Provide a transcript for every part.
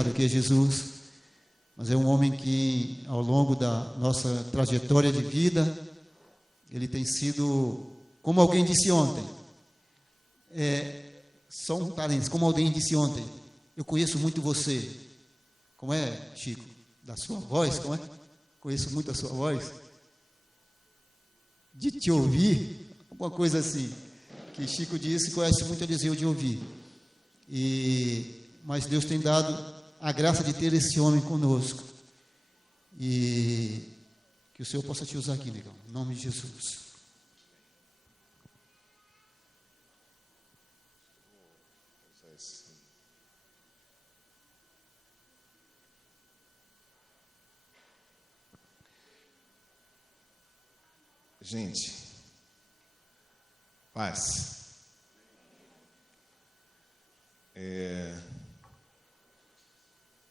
pecado, que é Jesus, mas é um homem que, ao longo da nossa trajetória de vida, ele tem sido, como alguém disse ontem, só um parênteses, como alguém disse ontem, eu conheço muito você. Como é, Chico? Da sua voz, como é? Conheço muito a sua voz. De te ouvir, alguma coisa assim, que Chico disse, conhece muito Eliseu de ouvir. Mas Deus tem dado a graça de ter esse homem conosco. E que o Senhor possa te usar aqui, negão, em nome de Jesus. Gente, paz.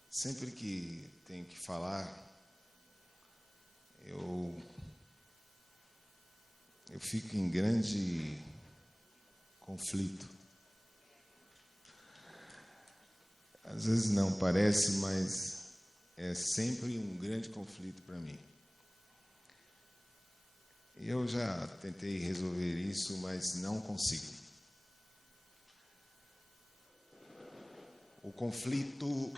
Sempre que tenho que falar, eu fico em grande conflito. Às vezes não parece, mas é sempre um grande conflito para mim. Eu já tentei resolver isso, mas não consigo. O conflito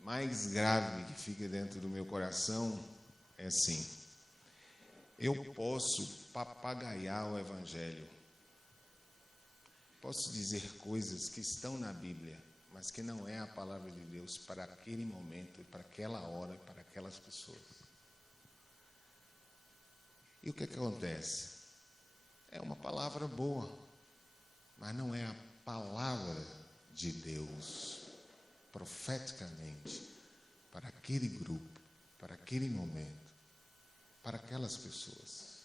mais grave que fica dentro do meu coração é assim: eu posso papagaiar o Evangelho, posso dizer coisas que estão na Bíblia, mas que não é a palavra de Deus para aquele momento, para aquela hora, para aquelas pessoas. E o que acontece? É uma palavra boa, mas não é a palavra de Deus, profeticamente, para aquele grupo, para aquele momento, para aquelas pessoas.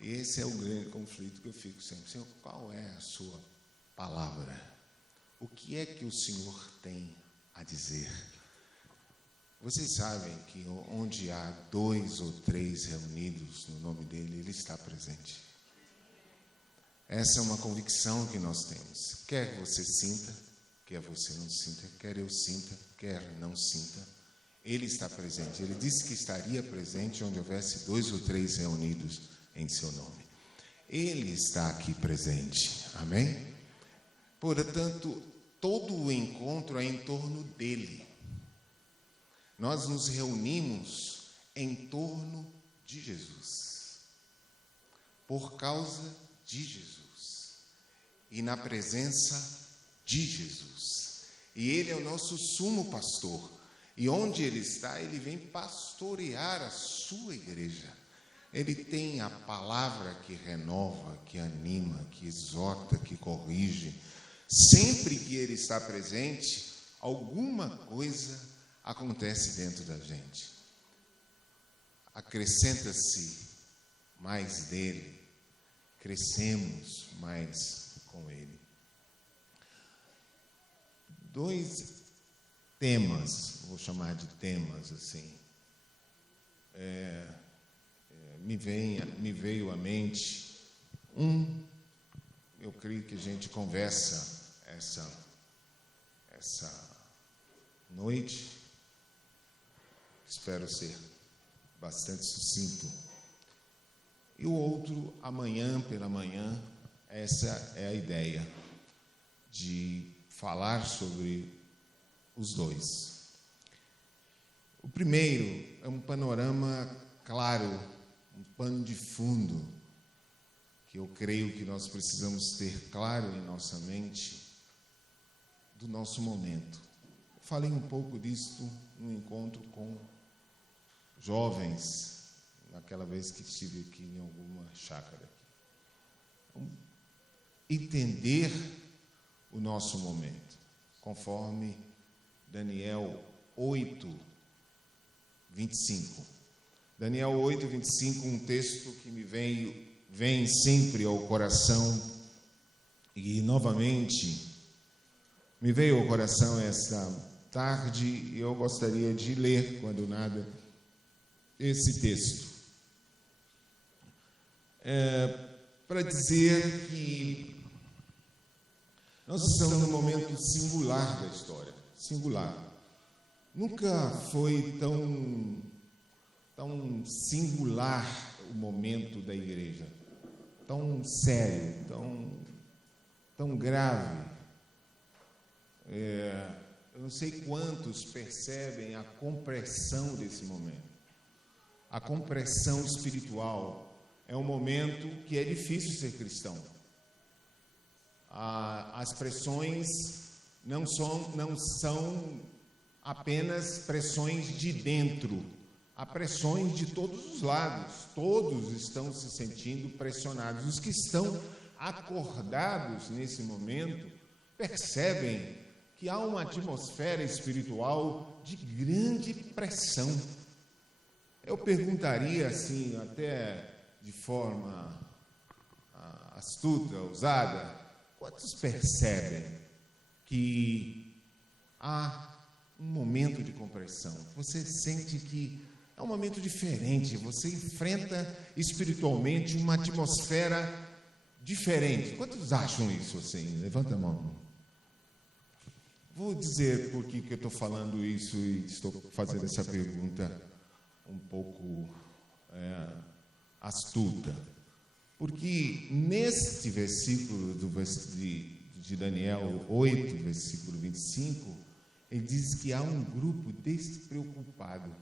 E esse é o grande conflito que eu fico sempre. Senhor, qual é a sua palavra? O que é que o Senhor tem a dizer? Vocês sabem que onde há 2 ou 3 reunidos no nome dele, ele está presente. Essa é uma convicção que nós temos. Quer você sinta, quer você não sinta, quer eu sinta, quer não sinta, ele está presente. Ele disse que estaria presente onde houvesse 2 ou 3 reunidos em seu nome. Ele está aqui presente. Amém? Portanto, todo o encontro é em torno dele. Nós nos reunimos em torno de Jesus, por causa de Jesus e na presença de Jesus. E Ele é o nosso sumo pastor. E onde Ele está, Ele vem pastorear a sua igreja. Ele tem a palavra que renova, que anima, que exorta, que corrige. Sempre que Ele está presente, alguma coisa acontece dentro da gente. Acrescenta-se mais dele, crescemos mais com ele. 2 temas, vou chamar de temas assim, me veio à mente. Eu creio que a gente conversa essa noite. Espero ser bastante sucinto. E o outro, amanhã pela manhã, essa é a ideia de falar sobre os 2. O primeiro é um panorama claro, um pano de fundo, que eu creio que nós precisamos ter claro em nossa mente, do nosso momento. Eu falei um pouco disso no encontro com jovens, naquela vez que estive aqui em alguma chácara. Entender o nosso momento, conforme Daniel 8:25. Daniel 8:25, um texto que me vem sempre ao coração, e novamente me veio ao coração esta tarde, e eu gostaria de ler, quando nada, esse texto. Para dizer que nós estamos num momento singular da história. Singular. Nunca foi tão singular o momento da igreja, tão sério, tão grave. Eu não sei quantos percebem a compressão desse momento. A compressão espiritual é um momento que é difícil ser cristão. As pressões não são apenas pressões de dentro, há pressões de todos os lados, todos estão se sentindo pressionados. Os que estão acordados nesse momento percebem que há uma atmosfera espiritual de grande pressão. Eu perguntaria assim, até de forma astuta, ousada, quantos percebem que há um momento de compressão? Você sente que é um momento diferente, você enfrenta espiritualmente uma atmosfera diferente. Quantos acham isso assim? Levanta a mão. Vou dizer por que eu estou falando isso e estou fazendo essa pergunta um pouco astuta. Porque neste versículo de Daniel 8, versículo 25, ele diz que há um grupo despreocupado.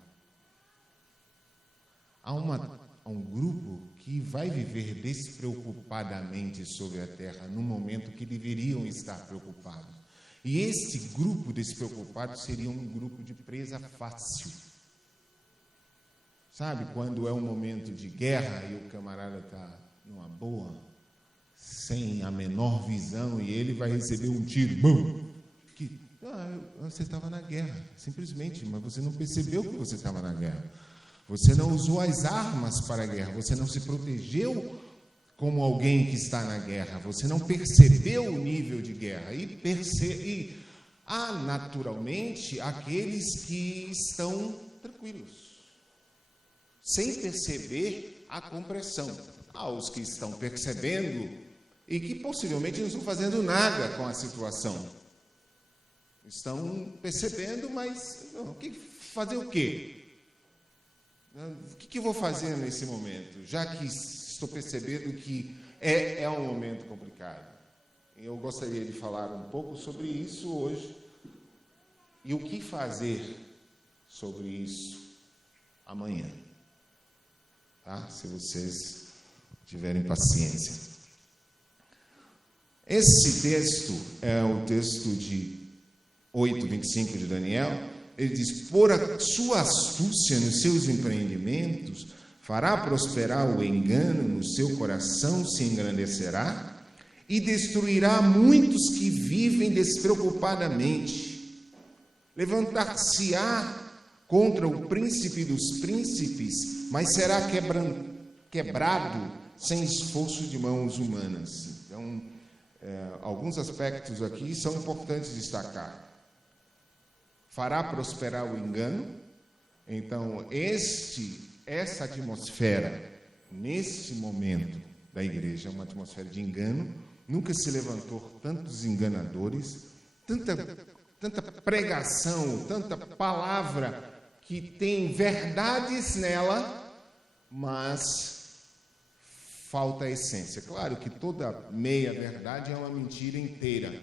Há um grupo que vai viver despreocupadamente sobre a terra no momento que deveriam estar preocupados. E este grupo despreocupado seria um grupo de presa fácil. Sabe, quando é um momento de guerra e o camarada está numa boa, sem a menor visão, e ele vai receber um tiro. Você estava na guerra, simplesmente, mas você não percebeu que você estava na guerra. Você não usou as armas para a guerra, você não se protegeu como alguém que está na guerra, você não percebeu o nível de guerra. E há naturalmente aqueles que estão tranquilos, sem perceber a compressão. Há os que estão percebendo e que possivelmente não estão fazendo nada com a situação. Estão percebendo, mas fazer o quê? O que eu vou fazer nesse momento? Já que estou percebendo que é um momento complicado. Eu gostaria de falar um pouco sobre isso hoje e o que fazer sobre isso amanhã. Tá? Se vocês tiverem paciência. Esse texto é o texto de 8:25 de Daniel. Ele diz: por a sua astúcia nos seus empreendimentos, fará prosperar o engano no seu coração, se engrandecerá e destruirá muitos que vivem despreocupadamente. Levantar-se-á contra o príncipe dos príncipes, mas será quebrado sem esforço de mãos humanas. Então, alguns aspectos aqui são importantes destacar. Fará prosperar o engano. Então, essa atmosfera, nesse momento da igreja, é uma atmosfera de engano. Nunca se levantou tantos enganadores, tanta pregação, tanta palavra que tem verdades nela, mas falta a essência. Claro que toda meia-verdade é uma mentira inteira.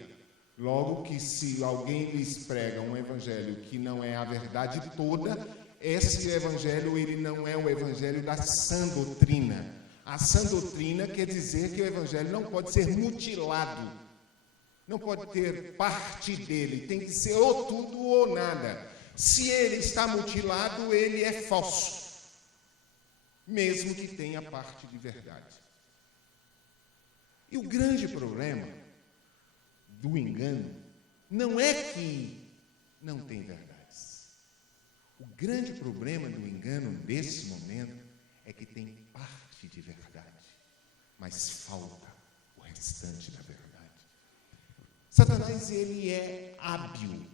Logo que se alguém lhes prega um evangelho que não é a verdade toda, esse evangelho ele não é o evangelho da sã doutrina. A sã doutrina quer dizer que o evangelho não pode ser mutilado, não pode ter parte dele, tem que ser ou tudo ou nada. Se ele está mutilado, ele é falso, mesmo que tenha parte de verdade. E o grande problema do engano não é que não tem verdades. O grande problema do engano nesse momento é que tem parte de verdade, mas falta o restante da verdade. Satanás, ele é hábil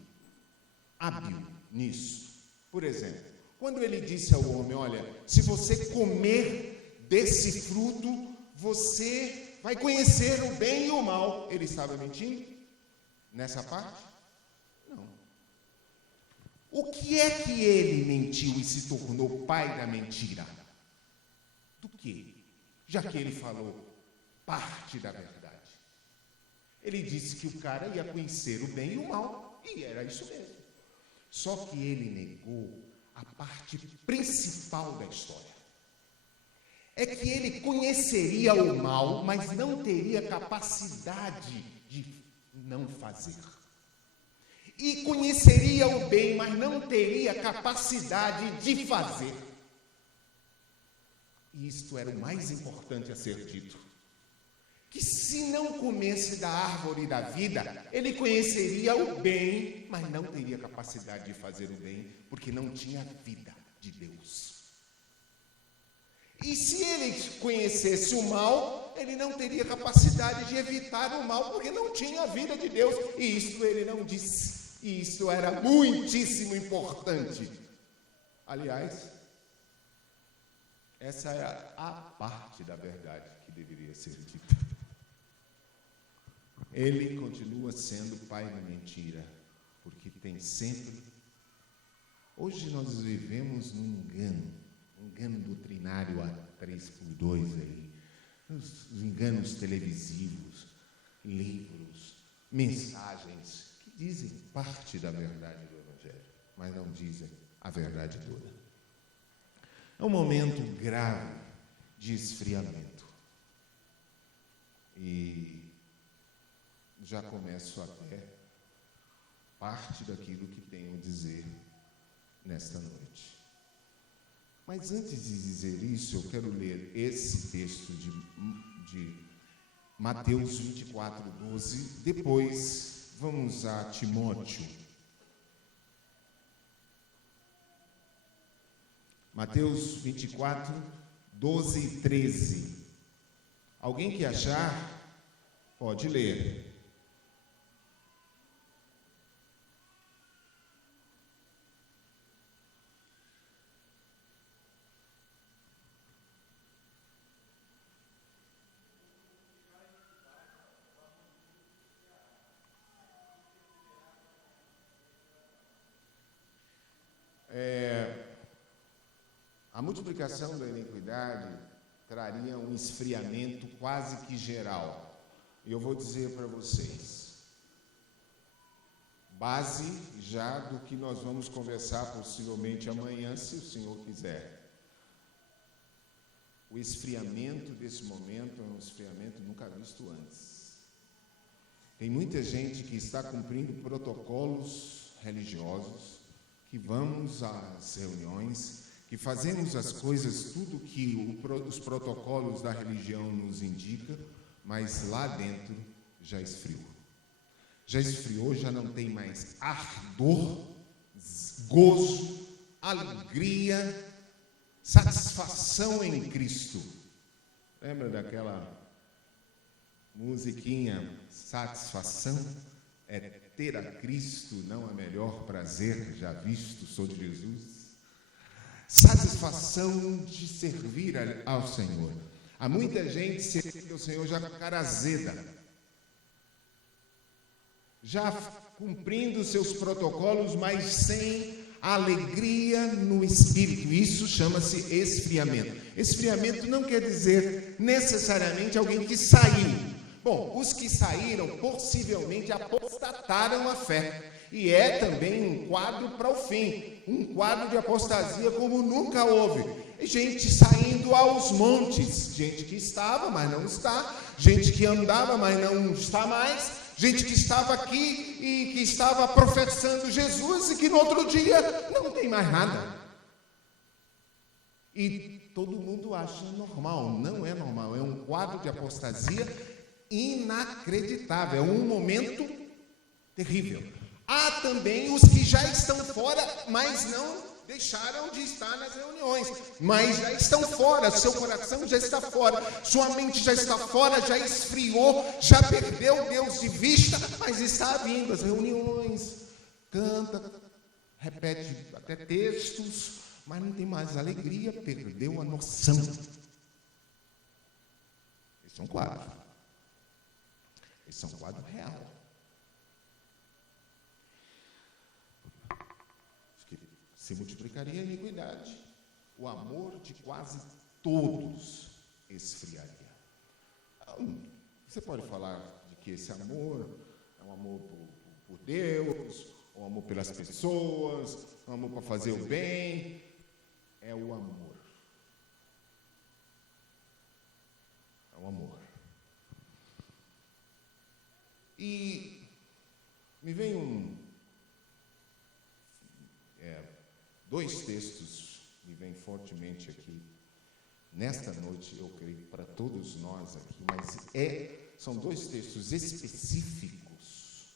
nisso. Por exemplo, quando ele disse ao homem: olha, se você comer desse fruto, você vai conhecer o bem e o mal. Ele estava mentindo nessa parte? Não. O que é que ele mentiu e se tornou pai da mentira? Do quê? Já que ele falou parte da verdade. Ele disse que o cara ia conhecer o bem e o mal, e era isso mesmo. Só que ele negou a parte principal da história. É que ele conheceria o mal, mas não teria capacidade de não fazer. E conheceria o bem, mas não teria capacidade de fazer. E isto era o mais importante a ser dito. Que se não comesse da árvore da vida, ele conheceria o bem, mas não teria capacidade de fazer o bem, porque não tinha a vida de Deus. E se ele conhecesse o mal, ele não teria capacidade de evitar o mal, porque não tinha a vida de Deus. E isso ele não disse. E isso era muitíssimo importante. Aliás, essa era a parte da verdade que deveria ser dita. Ele continua sendo pai da mentira, porque tem sempre... Hoje nós vivemos num engano doutrinário a 3x2 aí, os enganos televisivos, livros, mensagens, que dizem parte da verdade do Evangelho, mas não dizem a verdade toda. É um momento grave de esfriamento. E já começo até parte daquilo que tenho a dizer nesta noite. Mas antes de dizer isso, eu quero ler esse texto de Mateus 24, 12. Depois, vamos a Timóteo. Mateus 24, 12 e 13. Alguém que achar, pode ler. A multiplicação da iniquidade traria um esfriamento quase que geral. E eu vou dizer para vocês, base já do que nós vamos conversar possivelmente amanhã, se o Senhor quiser. O esfriamento desse momento é um esfriamento nunca visto antes. Tem muita gente que está cumprindo protocolos religiosos, que vamos às reuniões, que fazemos as coisas, tudo que os protocolos da religião nos indicam, mas lá dentro já esfriou. Já esfriou, já não tem mais ardor, gozo, alegria, satisfação em Cristo. Lembra daquela musiquinha, satisfação? É ter a Cristo, não é melhor prazer já visto sobre Jesus. Satisfação de servir ao Senhor. Há muita gente servindo ao Senhor já com a cara azeda, já cumprindo seus protocolos, mas sem alegria no espírito. Isso chama-se esfriamento. Esfriamento não quer dizer necessariamente alguém que saiu. Bom, os que saíram possivelmente apostataram a fé. E é também um quadro para o fim, um quadro de apostasia como nunca houve. Gente saindo aos montes, gente que estava, mas não está, gente que andava, mas não está mais, gente que estava aqui e que estava professando Jesus e que no outro dia não tem mais nada. E todo mundo acha normal. Não é normal, é um quadro de apostasia inacreditável, é um momento terrível. Há também os que já estão fora, mas não deixaram de estar nas reuniões, mas já estão fora, seu coração já está fora, sua mente já está fora, já esfriou, já perdeu Deus de vista, mas está vindo às reuniões, canta, repete até textos, mas não tem mais alegria, perdeu a noção. Esse é um quadro. Esse é um quadro real. se multiplicaria a iniquidade, o amor de quase todos esfriaria. Você pode falar de que esse amor é um amor por Deus, um amor pelas pessoas, um amor para fazer o bem. É o amor. É o amor. E me vem dois textos, me vêm fortemente aqui. Nesta noite, eu creio, para todos nós aqui, mas são dois textos específicos.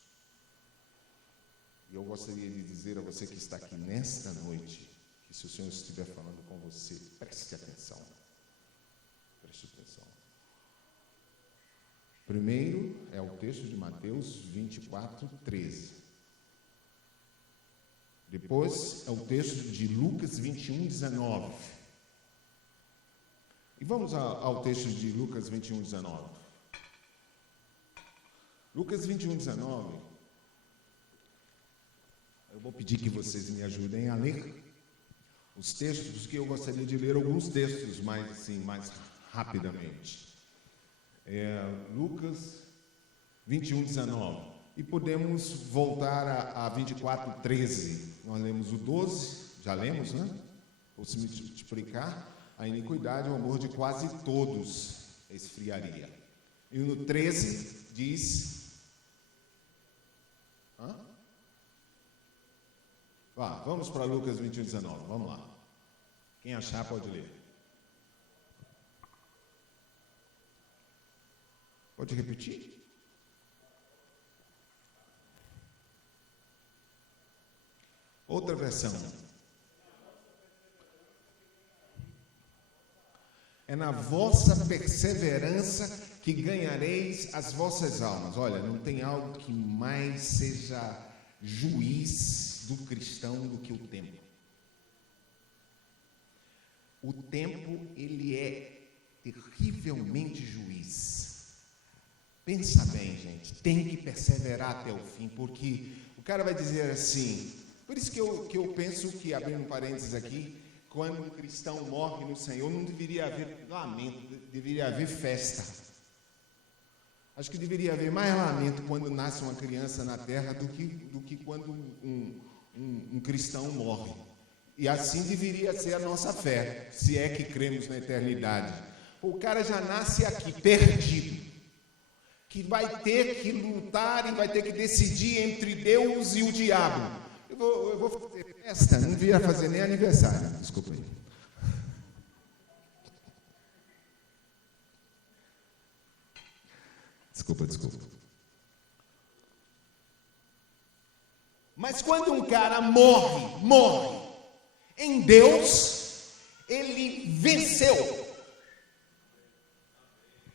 E eu gostaria de dizer a você que está aqui nesta noite, que se o Senhor estiver falando com você, preste atenção. Preste atenção. Primeiro é o texto de Mateus 24, 13. Depois é o texto de Lucas 21, 19. E vamos ao texto de Lucas 21, 19. Lucas 21, 19. Eu vou pedir que vocês me ajudem a ler os textos, que eu gostaria de ler alguns textos mais rapidamente. Lucas 21, 19. E podemos voltar a 24, 13. Nós lemos o 12, já lemos, né? Ou se multiplicar a iniquidade, o amor de quase todos esfriaria. E no 13 diz... vamos para Lucas 21, 19. Vamos lá. Quem achar pode ler. Pode repetir? Outra versão. É na vossa perseverança que ganhareis as vossas almas. Olha, não tem algo que mais seja juiz do cristão do que o tempo. O tempo, ele é terrivelmente juiz. Pensa bem, gente, tem que perseverar até o fim, porque o cara vai dizer assim, por isso que eu penso que, abrindo um parênteses aqui, quando um cristão morre no Senhor, não deveria haver lamento, deveria haver festa. Acho que deveria haver mais lamento quando nasce uma criança na terra do que quando um cristão morre. E assim deveria ser a nossa fé, se é que cremos na eternidade. O cara já nasce aqui, perdido, que vai ter que lutar e vai ter que decidir entre Deus e o diabo. Eu vou fazer festa, não devia fazer nem aniversário, desculpa aí. Desculpa. Mas quando um cara morre em Deus, ele venceu.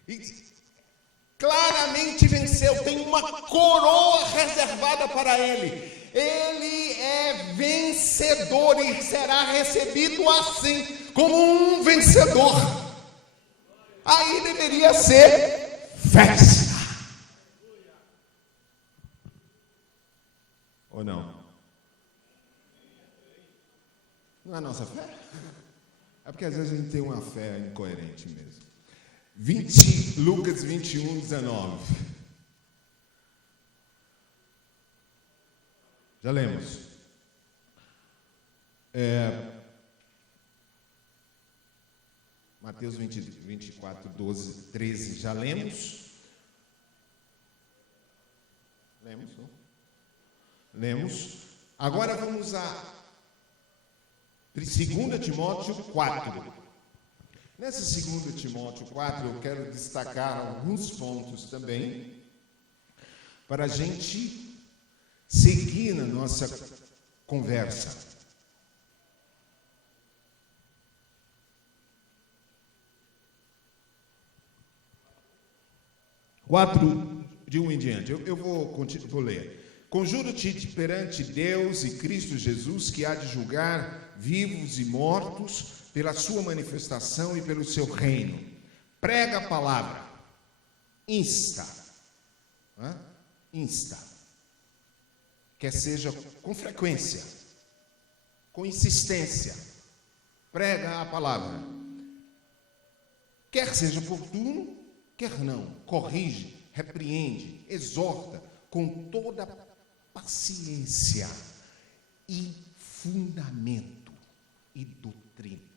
E claramente venceu, tem uma coroa reservada para ele. Ele é vencedor e será recebido assim, como um vencedor. Aí deveria ser festa. Ou não? Não é a nossa fé? É porque às vezes a gente tem uma fé incoerente mesmo. Lucas 21, 19. Já lemos. Mateus 24, 12, 13. Já lemos? Lemos, não? Lemos. Agora vamos a 2 Timóteo 4. Nessa 2 Timóteo 4, eu quero destacar alguns pontos também, para a gente seguir na nossa conversa. 4, de 1 em diante. Eu vou ler. Conjuro-te perante Deus e Cristo Jesus, que há de julgar vivos e mortos, pela sua manifestação e pelo seu reino. Prega a palavra. Insta. Quer seja com frequência. com insistência, prega a palavra. Quer seja oportuno, quer não, corrige, repreende, exorta com toda paciência e fundamento e doutrina.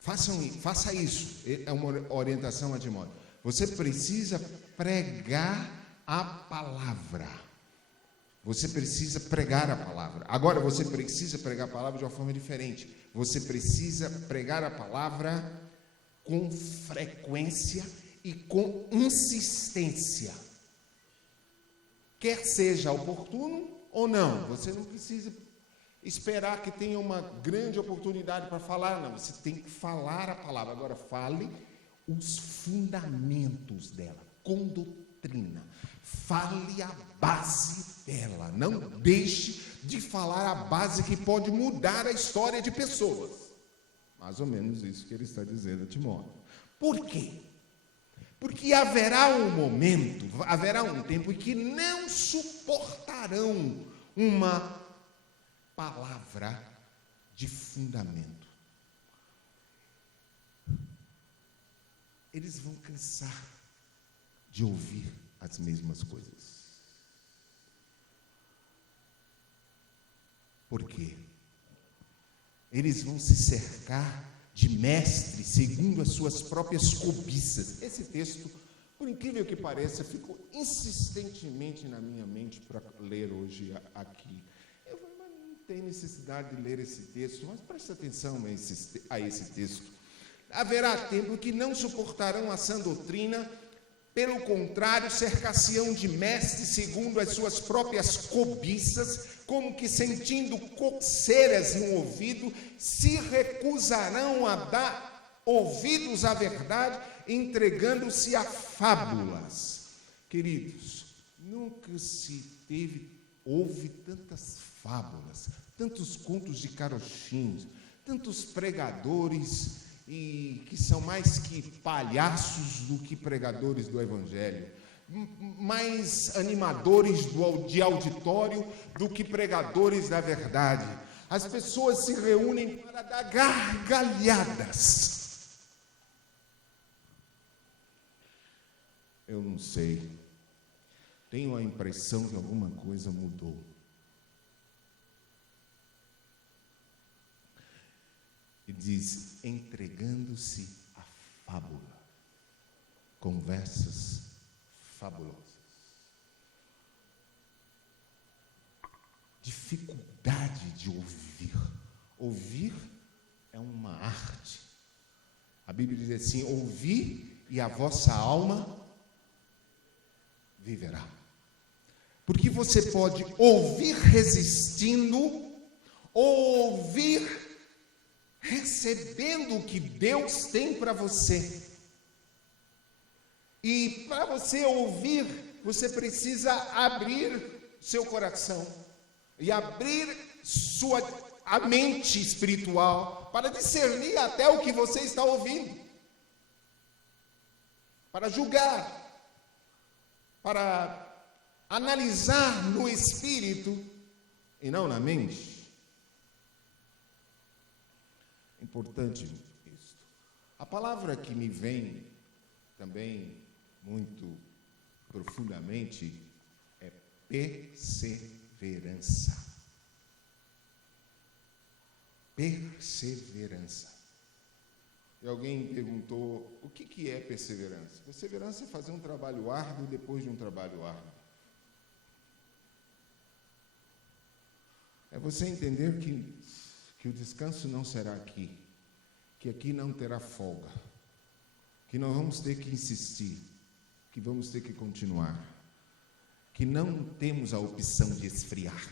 Faça isso, é uma orientação a Timóteo. Você precisa pregar a palavra. Você precisa pregar a palavra. Agora, você precisa pregar a palavra de uma forma diferente. Você precisa pregar a palavra com frequência e com insistência. Quer seja oportuno ou não. Você não precisa esperar que tenha uma grande oportunidade para falar, não. Você tem que falar a palavra. Agora, fale os fundamentos dela, com doutrina. Fale a base dela. Não deixe de falar a base que pode mudar a história de pessoas. Mais ou menos isso que ele está dizendo a Timóteo. Por quê? Porque haverá um momento, haverá um tempo em que não suportarão uma palavra de fundamento. Eles vão cansar de ouvir as mesmas coisas. Por quê? Eles vão se cercar de mestres segundo as suas próprias cobiças. Esse texto, por incrível que pareça, ficou insistentemente na minha mente para ler hoje aqui. Eu falei, mas não tem necessidade de ler esse texto, mas preste atenção a esse texto. Haverá tempo que não suportarão a sã doutrina, pelo contrário, cercar-se-ão de mestres segundo as suas próprias cobiças, como que sentindo coceiras no ouvido, se recusarão a dar ouvidos à verdade, entregando-se a fábulas. Queridos, nunca houve tantas fábulas, tantos contos de carochinhos, tantos pregadores e que são mais que palhaços do que pregadores do Evangelho, mais animadores de auditório do que pregadores da verdade. As pessoas se reúnem para dar gargalhadas. Eu não sei, tenho a impressão que alguma coisa mudou. E diz, entregando-se à fábula, conversas fabulosas. Dificuldade de ouvir. Ouvir é uma arte. A Bíblia diz assim, ouvi e a vossa alma viverá. Porque você pode ouvir resistindo, ou ouvir recebendo o que Deus tem para você. E para você ouvir, você precisa abrir seu coração e abrir a mente espiritual para discernir até o que você está ouvindo, para julgar, para analisar no espírito e não na mente. Importante isso. A palavra que me vem também muito profundamente é perseverança. Perseverança. E alguém perguntou, o que é perseverança? Perseverança é fazer um trabalho árduo depois de um trabalho árduo. É você entender que o descanso não será aqui, que aqui não terá folga, que nós vamos ter que insistir, que vamos ter que continuar, que não temos a opção de esfriar,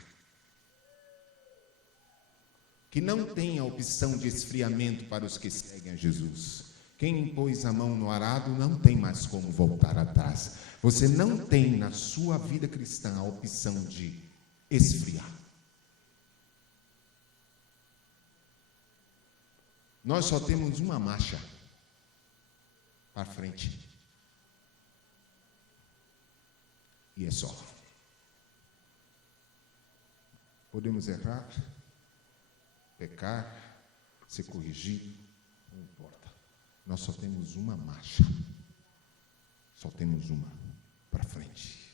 que não tem a opção de esfriamento para os que seguem a Jesus. Quem pôs a mão no arado não tem mais como voltar atrás. Você não tem na sua vida cristã a opção de esfriar. Nós só temos uma marcha para frente. E é só. Podemos errar, pecar, ser corrigido, não importa. Nós só temos uma marcha. Só temos uma para frente.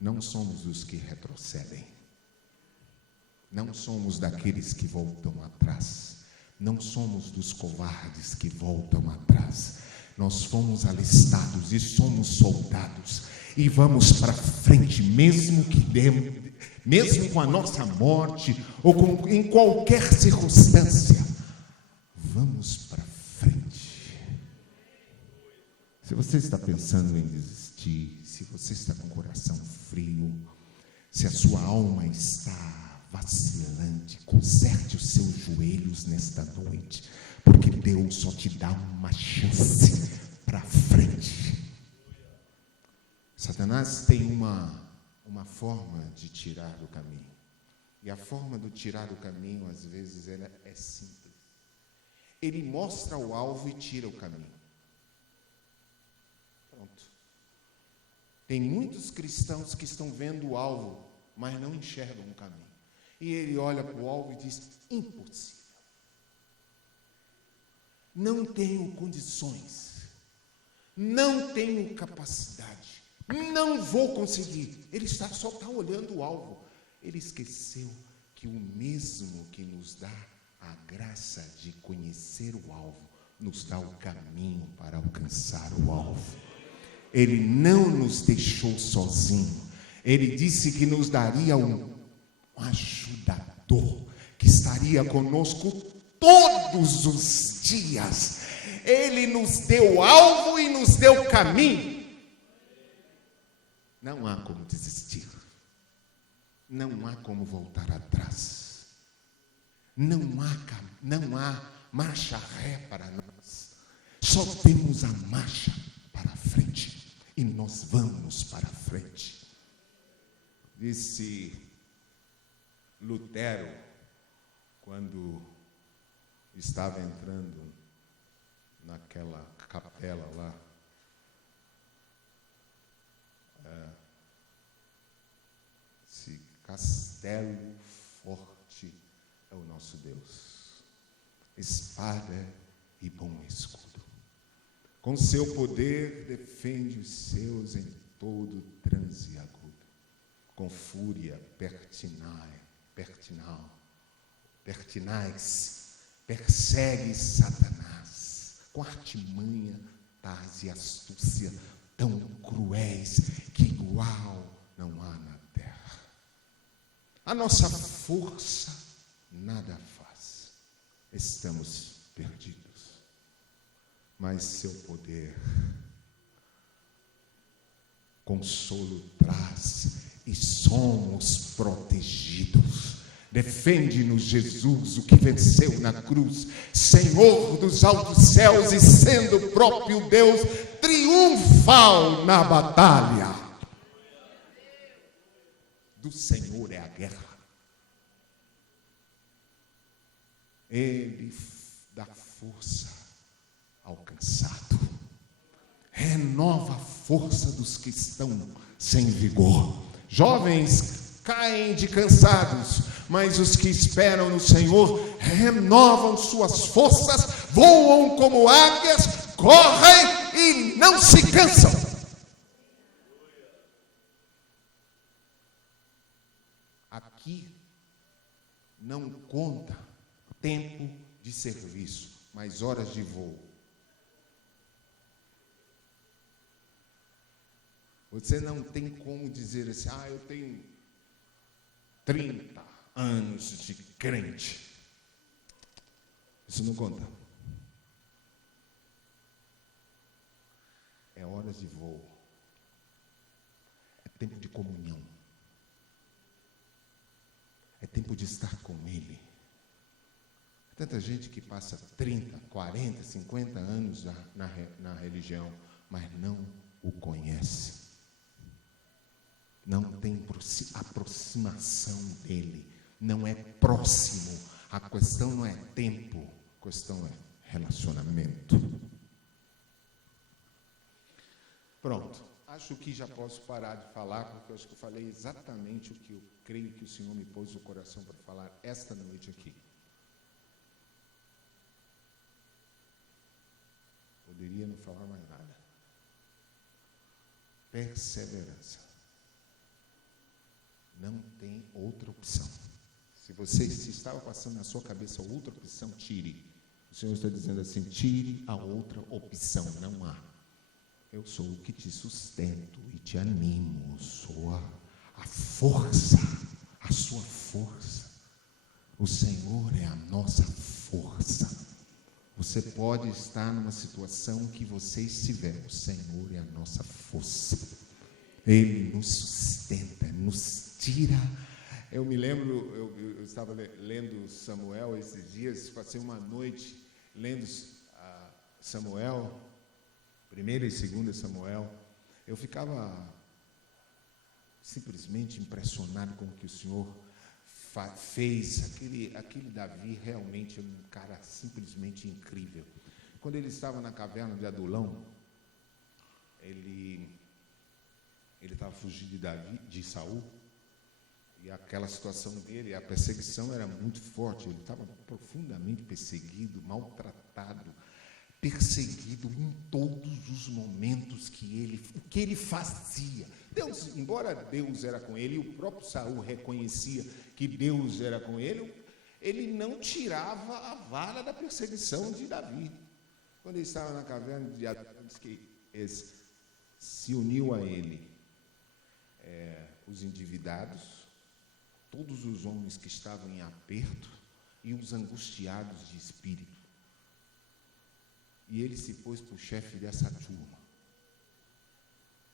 Não somos os que retrocedem. Não somos daqueles que voltam atrás. Não somos dos covardes que voltam atrás. Nós fomos alistados e somos soldados. E vamos para frente, mesmo com a nossa morte, ou em qualquer circunstância. Vamos para frente. Se você está pensando em desistir, se você está com o coração frio, se a sua alma está vacilante, conserte os seus joelhos nesta noite, porque Deus só te dá uma chance para frente. Satanás tem uma forma de tirar do caminho. E a forma de tirar do caminho, às vezes, ela é simples. Ele mostra o alvo e tira o caminho. Pronto. Tem muitos cristãos que estão vendo o alvo, mas não enxergam o caminho. E ele olha para o alvo e diz: impossível. Não tenho condições. Não tenho capacidade. Não vou conseguir. Ele só está olhando o alvo. Ele esqueceu que o mesmo que nos dá a graça de conhecer o alvo, nos dá o caminho para alcançar o alvo. Ele não nos deixou sozinho. Ele disse que nos daria um ajudador, que estaria conosco todos os dias. Ele nos deu alvo e nos deu caminho. Não há como desistir. Não há como voltar atrás. Não há marcha ré para nós. Só temos a marcha para frente. E nós vamos para frente. Disse Lutero, quando estava entrando naquela capela lá, esse castelo forte é o nosso Deus, espada e bom escudo. Com seu poder defende os seus em todo transe agudo. Com fúria pertinaz, persegue Satanás. Com artimanha, taz e astúcia tão cruéis que igual não há na terra. A nossa força nada faz. Estamos perdidos. Mas seu poder consolo traz e somos protegidos. Defende-nos, Jesus, o que venceu na cruz, Senhor dos altos céus e sendo o próprio Deus, triunfal na batalha. Do Senhor é a guerra. Ele dá força ao cansado. Renova a força dos que estão sem vigor. Jovens caem de cansados, mas os que esperam no Senhor renovam suas forças, voam como águias, correm e não se cansam. Aqui não conta tempo de serviço, mas horas de voo. Você não tem como dizer assim: eu tenho 30 anos de crente. Isso não conta. É horas de voo. É tempo de comunhão. É tempo de estar com Ele. Tanta gente que passa 30, 40, 50 anos na religião, mas não o conhece. Não tem aproximação dele, não é próximo. A questão não é tempo, a questão é relacionamento. Pronto, acho que já posso parar de falar, porque eu acho que eu falei exatamente o que eu creio que o Senhor me pôs no coração para falar esta noite aqui. Poderia não falar mais nada. Perseverança. Não tem outra opção. Se você estava passando na sua cabeça outra opção, tire. O Senhor está dizendo assim, tire a outra opção, não há. Eu sou o que te sustento e te animo, sou a força, a sua força. O Senhor é a nossa força. Você pode estar numa situação que você estiver, o Senhor é a nossa força. Ele nos sustenta, nos tira. Eu me lembro, eu estava lendo Samuel esses dias, passei uma noite lendo Samuel, 1ª e 2ª Samuel. Eu ficava simplesmente impressionado com o que o Senhor fez. Aquele Davi realmente é um cara simplesmente incrível. Quando ele estava na caverna de Adulão, ele estava fugindo de Saul, e aquela situação dele, a perseguição era muito forte. Ele estava profundamente perseguido, maltratado, perseguido em todos os momentos o que ele fazia. Deus, embora Deus era com ele, e o próprio Saul reconhecia que Deus era com ele, ele não tirava a vara da perseguição de Davi. Quando ele estava na caverna de Adulão, diz que se uniu a ele os endividados, todos os homens que estavam em aperto e os angustiados de espírito. E ele se pôs para o chefe dessa turma.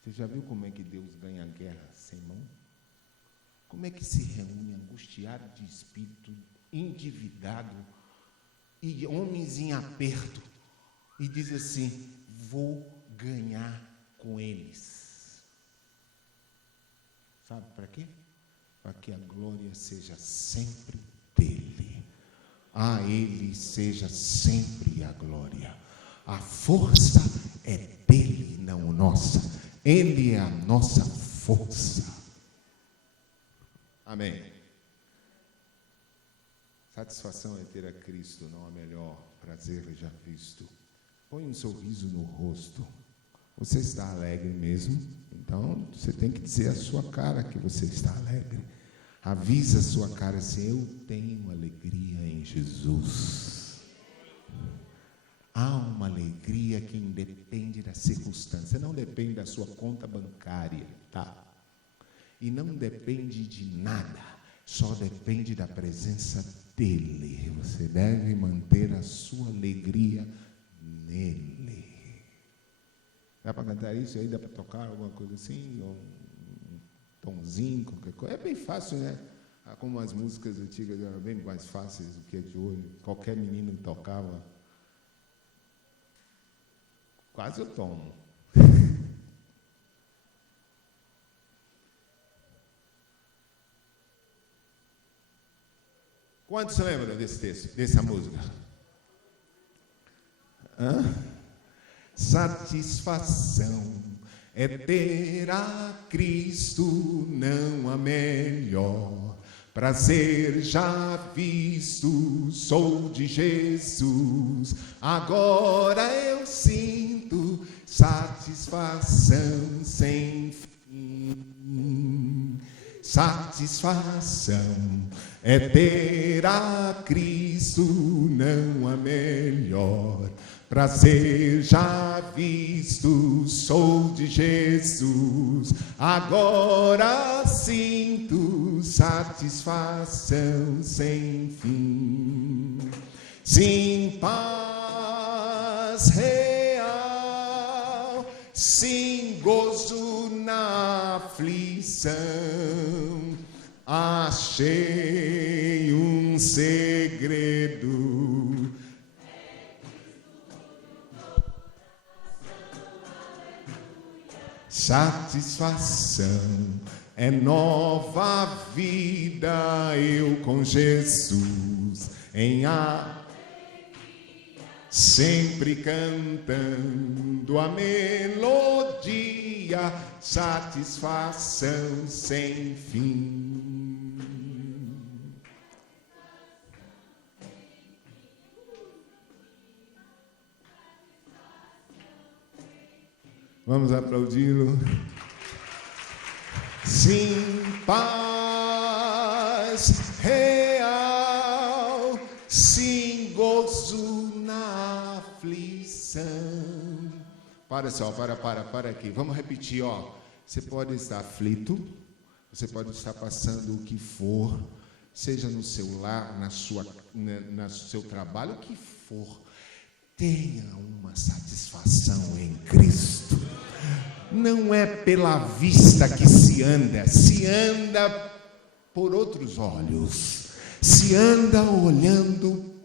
Você já viu como é que Deus ganha a guerra sem mão? Como é que se reúne angustiado de espírito, endividado e homens em aperto e diz assim, vou ganhar com eles. Sabe para quê? Para que a glória seja sempre dele. A ele seja sempre a glória. A força é dele, não nossa. Ele é a nossa força. Amém. Satisfação é ter a Cristo, não há melhor prazer já visto. Põe um sorriso no rosto. Você está alegre mesmo? Então, você tem que dizer à sua cara que você está alegre. Avisa a sua cara assim, eu tenho alegria em Jesus. Há uma alegria que independe da circunstância, não depende da sua conta bancária, tá? E não depende de nada, só depende da presença dele. Você deve manter a sua alegria nele. Dá para cantar isso aí? Dá para tocar alguma coisa assim? Ou um tomzinho, qualquer coisa? É bem fácil, né? Como as músicas antigas eram bem mais fáceis do que a de hoje. Qualquer menino tocava. Quase eu tomo. Quantos se lembram desse texto, dessa música? Satisfação é ter a Cristo, não há melhor. Prazer já visto, sou de Jesus. Agora eu sinto satisfação sem fim. Satisfação é ter a Cristo, não há melhor. Prazer já visto, sou de Jesus. Agora sinto satisfação sem fim. Sim, paz real, sim, gozo na aflição. Achei um segredo. Satisfação é nova vida, eu com Jesus em sempre cantando a melodia, satisfação sem fim. Vamos aplaudi-lo. Sim, paz real, sim, gozo na aflição. Para só, para aqui. Vamos repetir, ó. Você pode estar aflito, você pode estar passando o que for, seja no seu lar, no seu trabalho, o que for. Tenha uma satisfação em Cristo. Não é pela vista que se anda por outros olhos, se anda olhando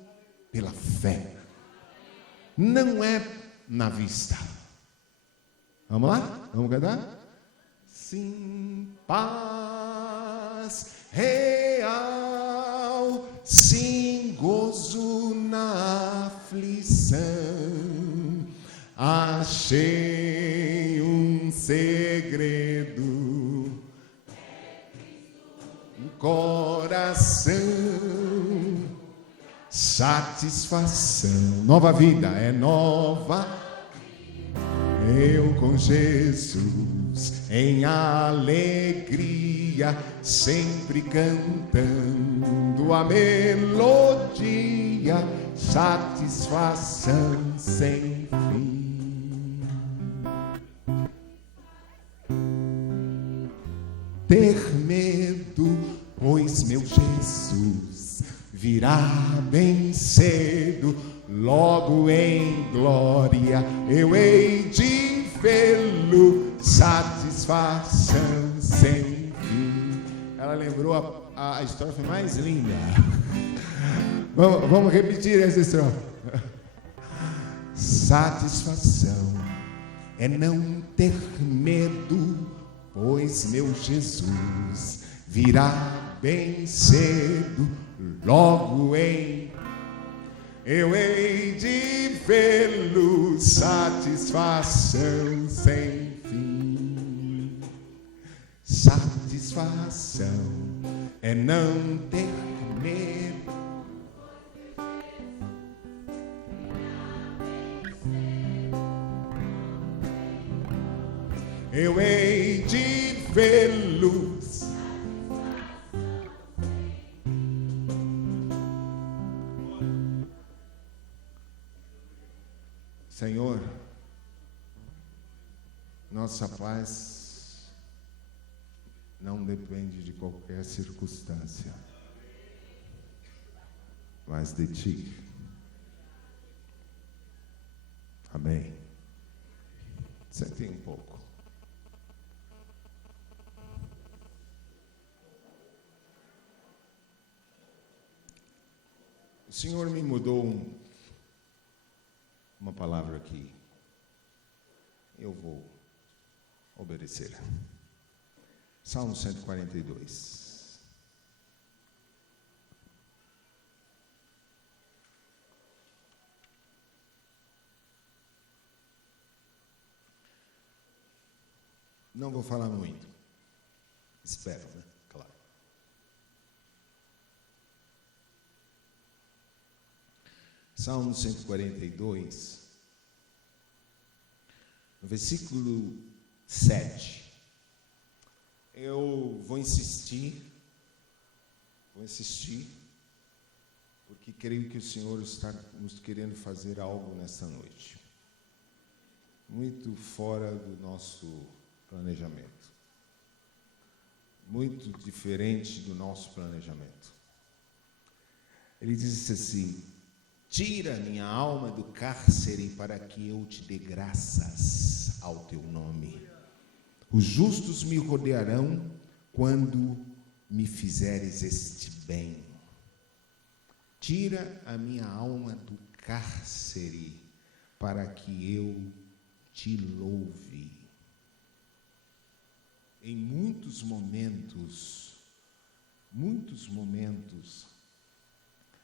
pela fé. Não é na vista. Vamos lá? Vamos cantar? Sim, paz real, sim, gozo na aflição. Achei um segredo no coração, satisfação, nova vida, é nova. Eu com Jesus em alegria, sempre cantando a melodia, satisfação sem fim. Ter medo, pois meu Jesus virá bem cedo, logo em glória eu hei de vê-lo, satisfação sem fim. Ela lembrou a estrofe mais linda. Vamos repetir essa estrofe. Satisfação é não ter medo, pois meu Jesus virá bem cedo, logo em eu hei de vê-lo, satisfação sem fim. Satisfação é não ter medo. Eu hei de vê-lo. Senhor, nossa paz não depende de qualquer circunstância, mas de Ti. Amém. Sentem um pouco. O Senhor me mudou uma palavra aqui. Eu vou obedecer. Salmo 142. Não vou falar muito. Espero, né? Claro. Salmo 142, no versículo 7. Eu vou insistir, porque creio que o Senhor está nos querendo fazer algo nessa noite, muito fora do nosso planejamento, muito diferente do nosso planejamento. Ele diz assim: tira minha alma do cárcere para que eu te dê graças ao teu nome. Os justos me rodearão quando me fizeres este bem. Tira a minha alma do cárcere para que eu te louve. Em muitos momentos,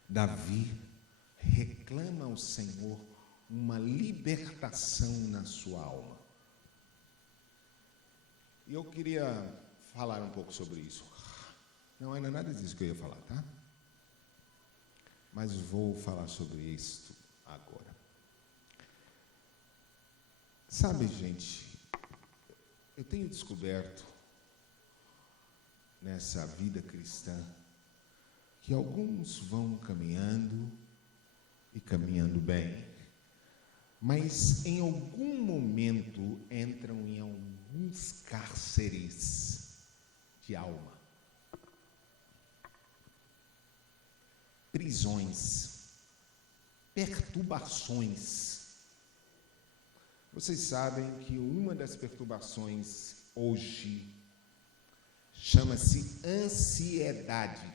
Davi reclama ao Senhor uma libertação na sua alma. E eu queria falar um pouco sobre isso. Não era nada disso que eu ia falar, tá? Mas vou falar sobre isso agora. Sabe, gente, Eu tenho descoberto nessa vida cristã que alguns vão caminhando e caminhando bem, mas em algum momento entram em alguns cárceres de alma, prisões, perturbações. Vocês sabem que uma das perturbações hoje chama-se ansiedade.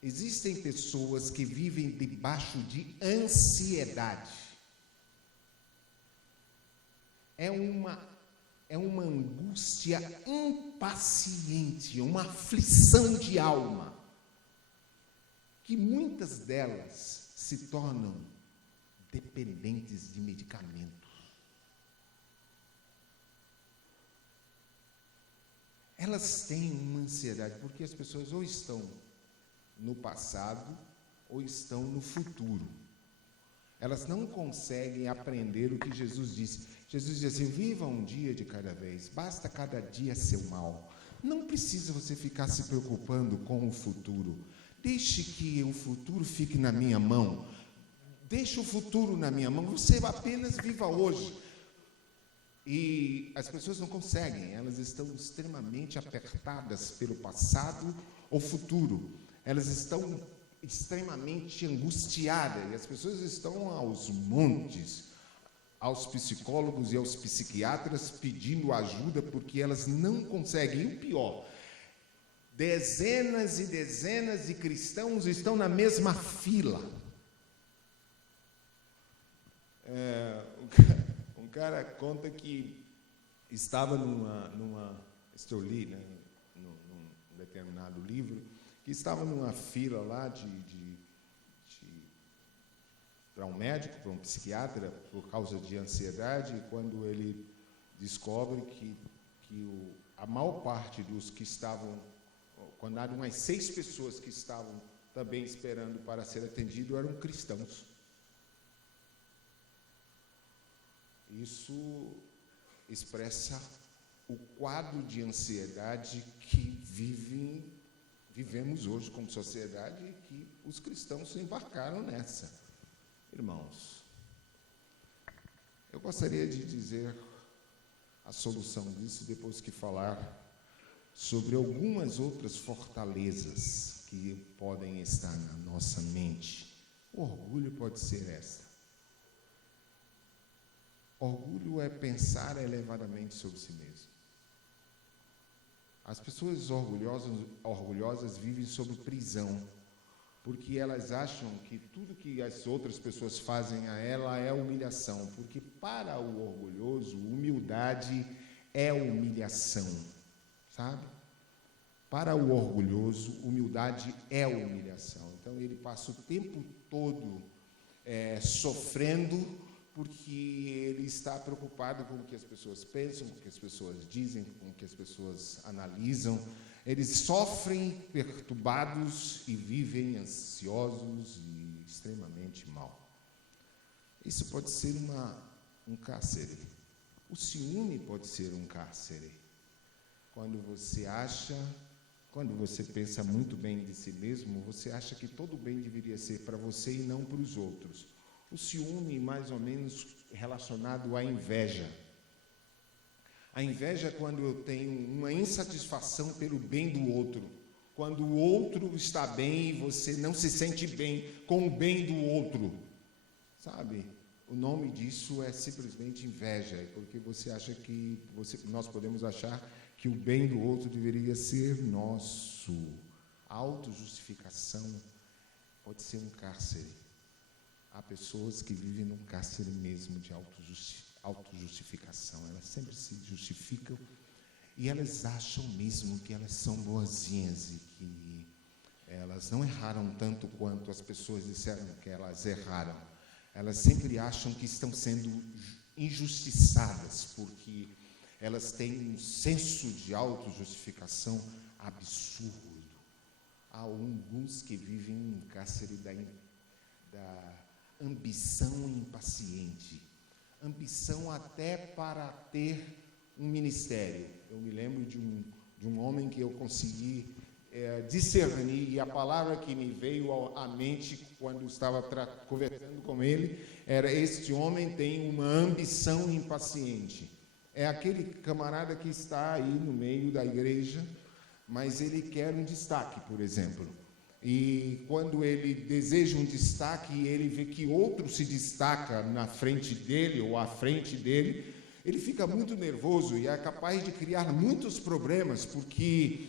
Existem pessoas que vivem debaixo de ansiedade. É uma angústia impaciente, uma aflição de alma, que muitas delas se tornam dependentes de medicamentos. Elas têm uma ansiedade, porque as pessoas ou estão no passado ou estão no futuro. Elas não conseguem aprender o que Jesus disse. Jesus disse assim: viva um dia de cada vez, basta cada dia seu mal. Não precisa você ficar se preocupando com o futuro. Deixe que o futuro fique na minha mão. Deixe o futuro na minha mão. Você apenas viva hoje. E as pessoas não conseguem. Elas estão extremamente apertadas pelo passado ou futuro. Elas estão extremamente angustiadas. E as pessoas estão aos montes, aos psicólogos e aos psiquiatras pedindo ajuda porque elas não conseguem. E o pior, dezenas e dezenas de cristãos estão na mesma fila. Um cara conta que estava eu li, né, num determinado livro, que estava numa fila lá para um médico, para um psiquiatra, por causa de ansiedade, e quando ele descobre que a maior parte dos que estavam, quando eram umas 6 pessoas que estavam também esperando para ser atendido, eram cristãos. Isso expressa o quadro de ansiedade que vivemos hoje como sociedade e que os cristãos se embarcaram nessa. Irmãos, eu gostaria de dizer a solução disso depois que falar sobre algumas outras fortalezas que podem estar na nossa mente. O orgulho pode ser essa. Orgulho é pensar elevadamente sobre si mesmo. As pessoas orgulhosas vivem sob prisão, porque elas acham que tudo que as outras pessoas fazem a ela é humilhação, porque para o orgulhoso, humildade é humilhação, sabe? Para o orgulhoso, humildade é humilhação. Então, ele passa o tempo todo sofrendo, porque ele está preocupado com o que as pessoas pensam, com o que as pessoas dizem, com o que as pessoas analisam. Eles sofrem perturbados e vivem ansiosos e extremamente mal. Isso pode ser um cárcere. O ciúme pode ser um cárcere. Quando você pensa muito bem de si mesmo, você acha que todo bem deveria ser para você e não para os outros. O ciúme, mais ou menos relacionado à inveja. A inveja é quando eu tenho uma insatisfação pelo bem do outro. Quando o outro está bem e você não se sente bem com o bem do outro. Sabe? O nome disso é simplesmente inveja, porque você acha que nós podemos achar que o bem do outro deveria ser nosso. A autojustificação pode ser um cárcere. Há pessoas que vivem num cárcere mesmo de autojustificação. Elas sempre se justificam e elas acham mesmo que elas são boazinhas e que elas não erraram tanto quanto as pessoas disseram que elas erraram. Elas sempre acham que estão sendo injustiçadas, porque elas têm um senso de autojustificação absurdo. Há alguns que vivem num cárcere da ambição impaciente. ambição até para ter um ministério. Eu me lembro de um homem que eu consegui discernir, e a palavra que me veio à mente quando estava conversando com ele era: este homem tem uma ambição impaciente. É aquele camarada que está aí no meio da igreja, mas ele quer um destaque, por exemplo. E quando ele deseja um destaque, ele vê que outro se destaca na frente dele ou à frente dele, ele fica muito nervoso e é capaz de criar muitos problemas, porque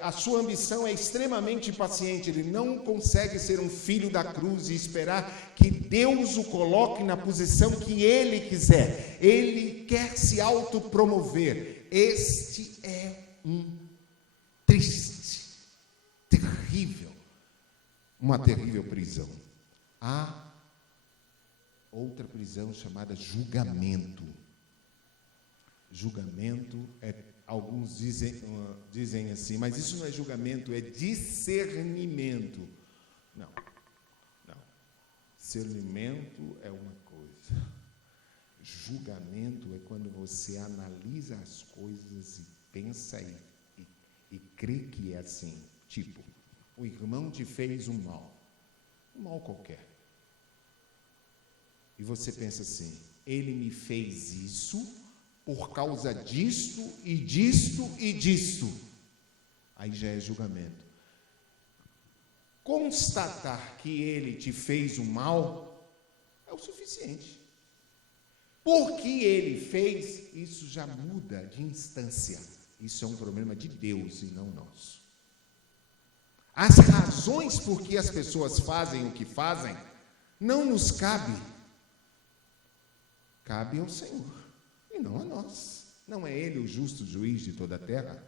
a sua ambição é extremamente impaciente. Ele não consegue ser um filho da cruz e esperar que Deus o coloque na posição que ele quiser. Ele quer se autopromover. Este é um triste, terrível, uma terrível prisão. Há outra prisão chamada julgamento. Julgamento alguns dizem assim, mas isso não é julgamento, é discernimento. Não. Discernimento é uma coisa. Julgamento é quando você analisa as coisas e pensa e crê que é assim. Tipo, o irmão te fez um mal qualquer. E você pensa assim: ele me fez isso por causa disto e disto e disto. Aí já é julgamento. Constatar que ele te fez o mal é o suficiente. Porque ele fez, isso já muda de instância. Isso é um problema de Deus e não nosso. As razões por que as pessoas fazem o que fazem não nos cabe. Cabe ao Senhor e não a nós. Não é Ele o justo juiz de toda a terra?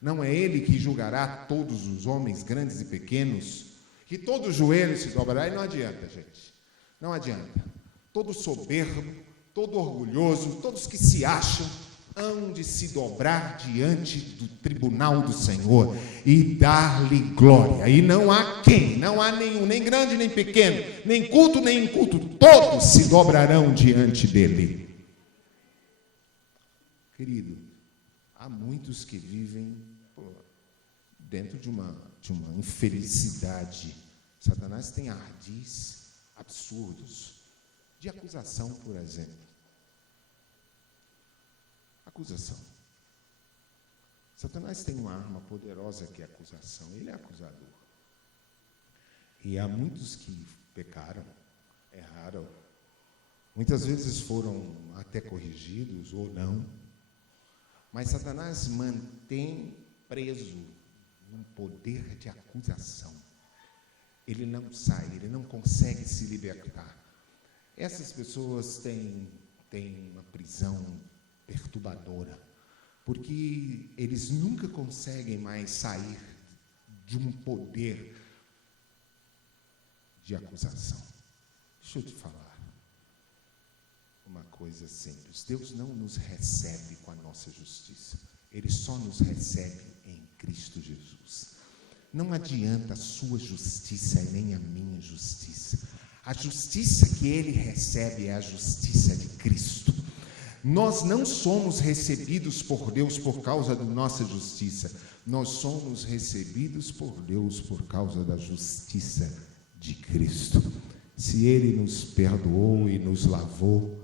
Não é Ele que julgará todos os homens, grandes e pequenos? Que todo joelho se dobrará? E não adianta, gente. Não adianta. Todo soberbo, todo orgulhoso, todos que se acham, hão de se dobrar diante do tribunal do Senhor e dar-lhe glória. E não há quem, não há nenhum, nem grande nem pequeno, nem culto nem inculto, todos se dobrarão diante dele. Querido, há muitos que vivem dentro de uma infelicidade. Satanás tem ardis absurdos de acusação, por exemplo. Acusação. Satanás tem uma arma poderosa que é a acusação. Ele é acusador. E há muitos que pecaram, erraram. Muitas vezes foram até corrigidos ou não. Mas Satanás mantém preso um poder de acusação. Ele não sai, ele não consegue se libertar. Essas pessoas têm uma prisão perturbadora, porque eles nunca conseguem mais sair de um poder de acusação. Deixa eu te falar uma coisa simples. Deus não nos recebe com a nossa justiça. Ele só nos recebe em Cristo Jesus. Não adianta a sua justiça e nem a minha justiça. A justiça que Ele recebe é a justiça de Cristo. Nós não somos recebidos por Deus por causa da nossa justiça. Nós somos recebidos por Deus por causa da justiça de Cristo. Se Ele nos perdoou e nos lavou,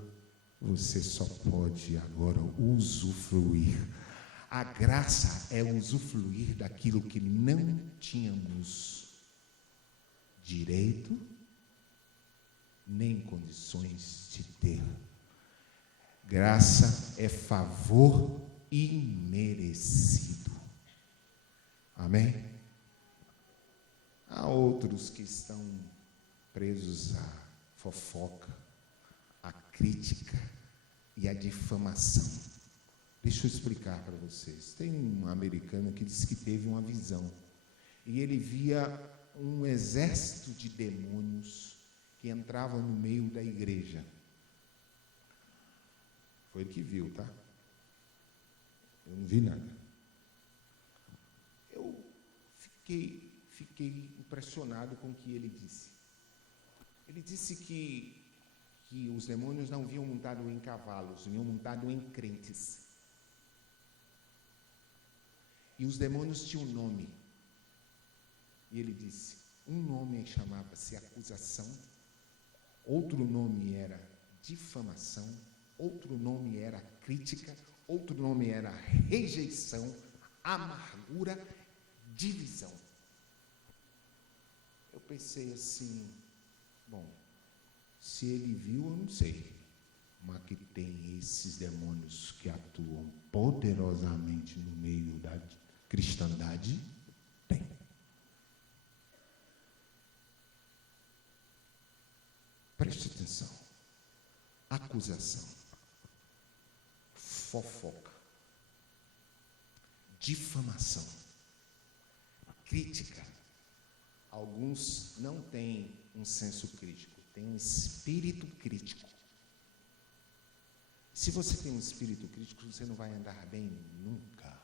você só pode agora usufruir. A graça é usufruir daquilo que não tínhamos direito nem condições de ter. Graça é favor imerecido. Amém? Há outros que estão presos à fofoca, à crítica e à difamação. Deixa eu explicar para vocês. Tem um americano que disse que teve uma visão e ele via um exército de demônios que entravam no meio da igreja. Foi ele que viu, tá? Eu não vi nada. Eu fiquei impressionado com o que ele disse. Ele disse que que os demônios não vinham montado em cavalos, vinham montado em crentes. E os demônios tinham um nome. E ele disse, um nome chamava-se acusação, outro nome era difamação, outro nome era crítica, outro nome era rejeição, amargura, divisão. Eu pensei assim, bom, se ele viu, eu não sei, mas que tem esses demônios que atuam poderosamente no meio da cristandade, tem. Preste atenção. Acusação, fofoca, difamação, crítica. Alguns não têm um senso crítico, têm um espírito crítico. Se você tem um espírito crítico, você não vai andar bem nunca.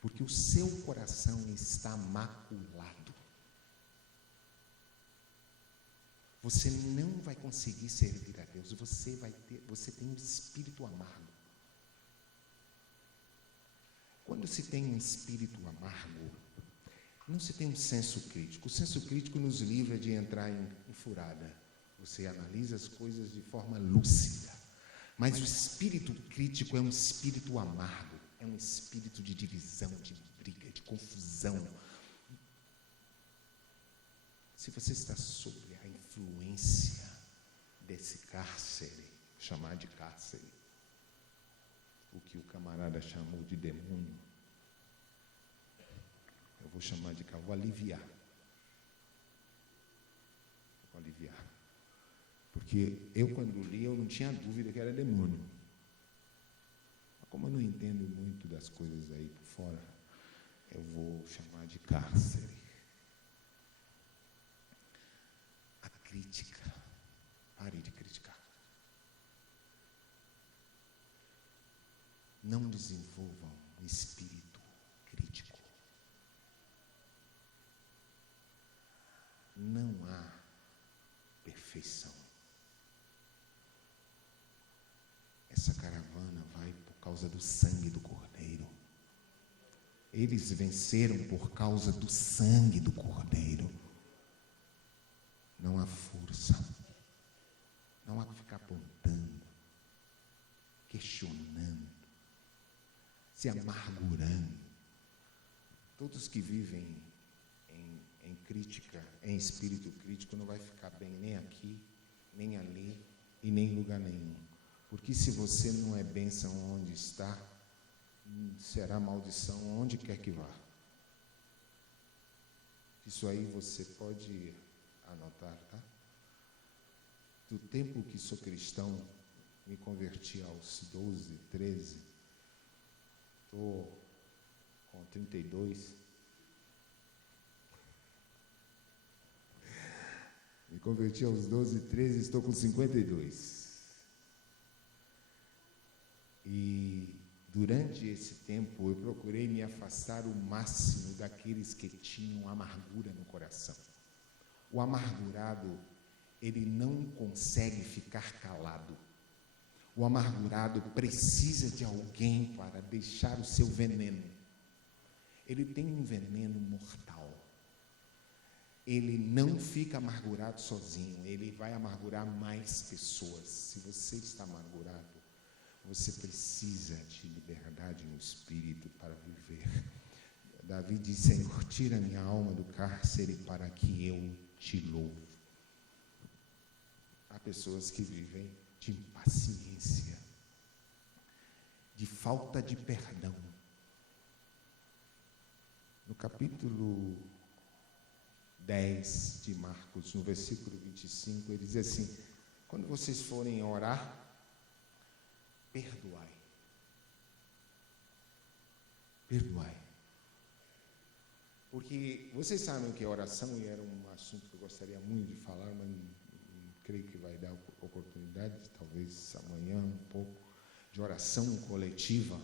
Porque o seu coração está maculado. Você não vai conseguir servir a Deus. Você tem um espírito amargo. Quando se tem um espírito amargo, não se tem um senso crítico. O senso crítico nos livra de entrar em furada. Você analisa as coisas de forma lúcida. Mas o espírito crítico é um espírito amargo. É um espírito de divisão, de briga, de confusão. Se você está sob a influência desse cárcere, chamar de cárcere, o que o camarada chamou de demônio, eu vou chamar de cá, vou aliviar. Vou aliviar. Porque eu, quando li, eu não tinha dúvida que era demônio. Mas como eu não entendo muito das coisas aí por fora, eu vou chamar de cárcere. A crítica. Pare de criticar. Não desenvolvam um espírito crítico. Não há perfeição. Essa caravana vai por causa do sangue do Cordeiro. Eles venceram por causa do sangue do Cordeiro. Não há força. Não há que ficar apontando, questionando, se amargurando. Todos que vivem em crítica, em espírito crítico, não vai ficar bem nem aqui, nem ali e nem em lugar nenhum. Porque se você não é bênção onde está, será maldição onde quer que vá. Isso aí você pode anotar, tá? Do tempo que sou cristão, me converti aos 12, 13, estou com 32. Me converti aos 12, 13, estou com 52. E durante esse tempo eu procurei me afastar o máximo daqueles que tinham amargura no coração. O amargurado, ele não consegue ficar calado. O amargurado precisa de alguém para deixar o seu veneno. Ele tem um veneno mortal. Ele não fica amargurado sozinho, ele vai amargurar mais pessoas. Se você está amargurado, você precisa de liberdade no espírito para viver. Davi disse, Senhor, tira minha alma do cárcere para que eu te louve. Há pessoas que vivem de impaciência, de falta de perdão. No capítulo 10 de Marcos, no versículo 25, ele diz assim, quando vocês forem orar, perdoai. Perdoai. Porque vocês sabem o que é oração, e era um assunto que eu gostaria muito de falar, mas não creio que vai dar oportunidade, talvez amanhã um pouco, de oração coletiva.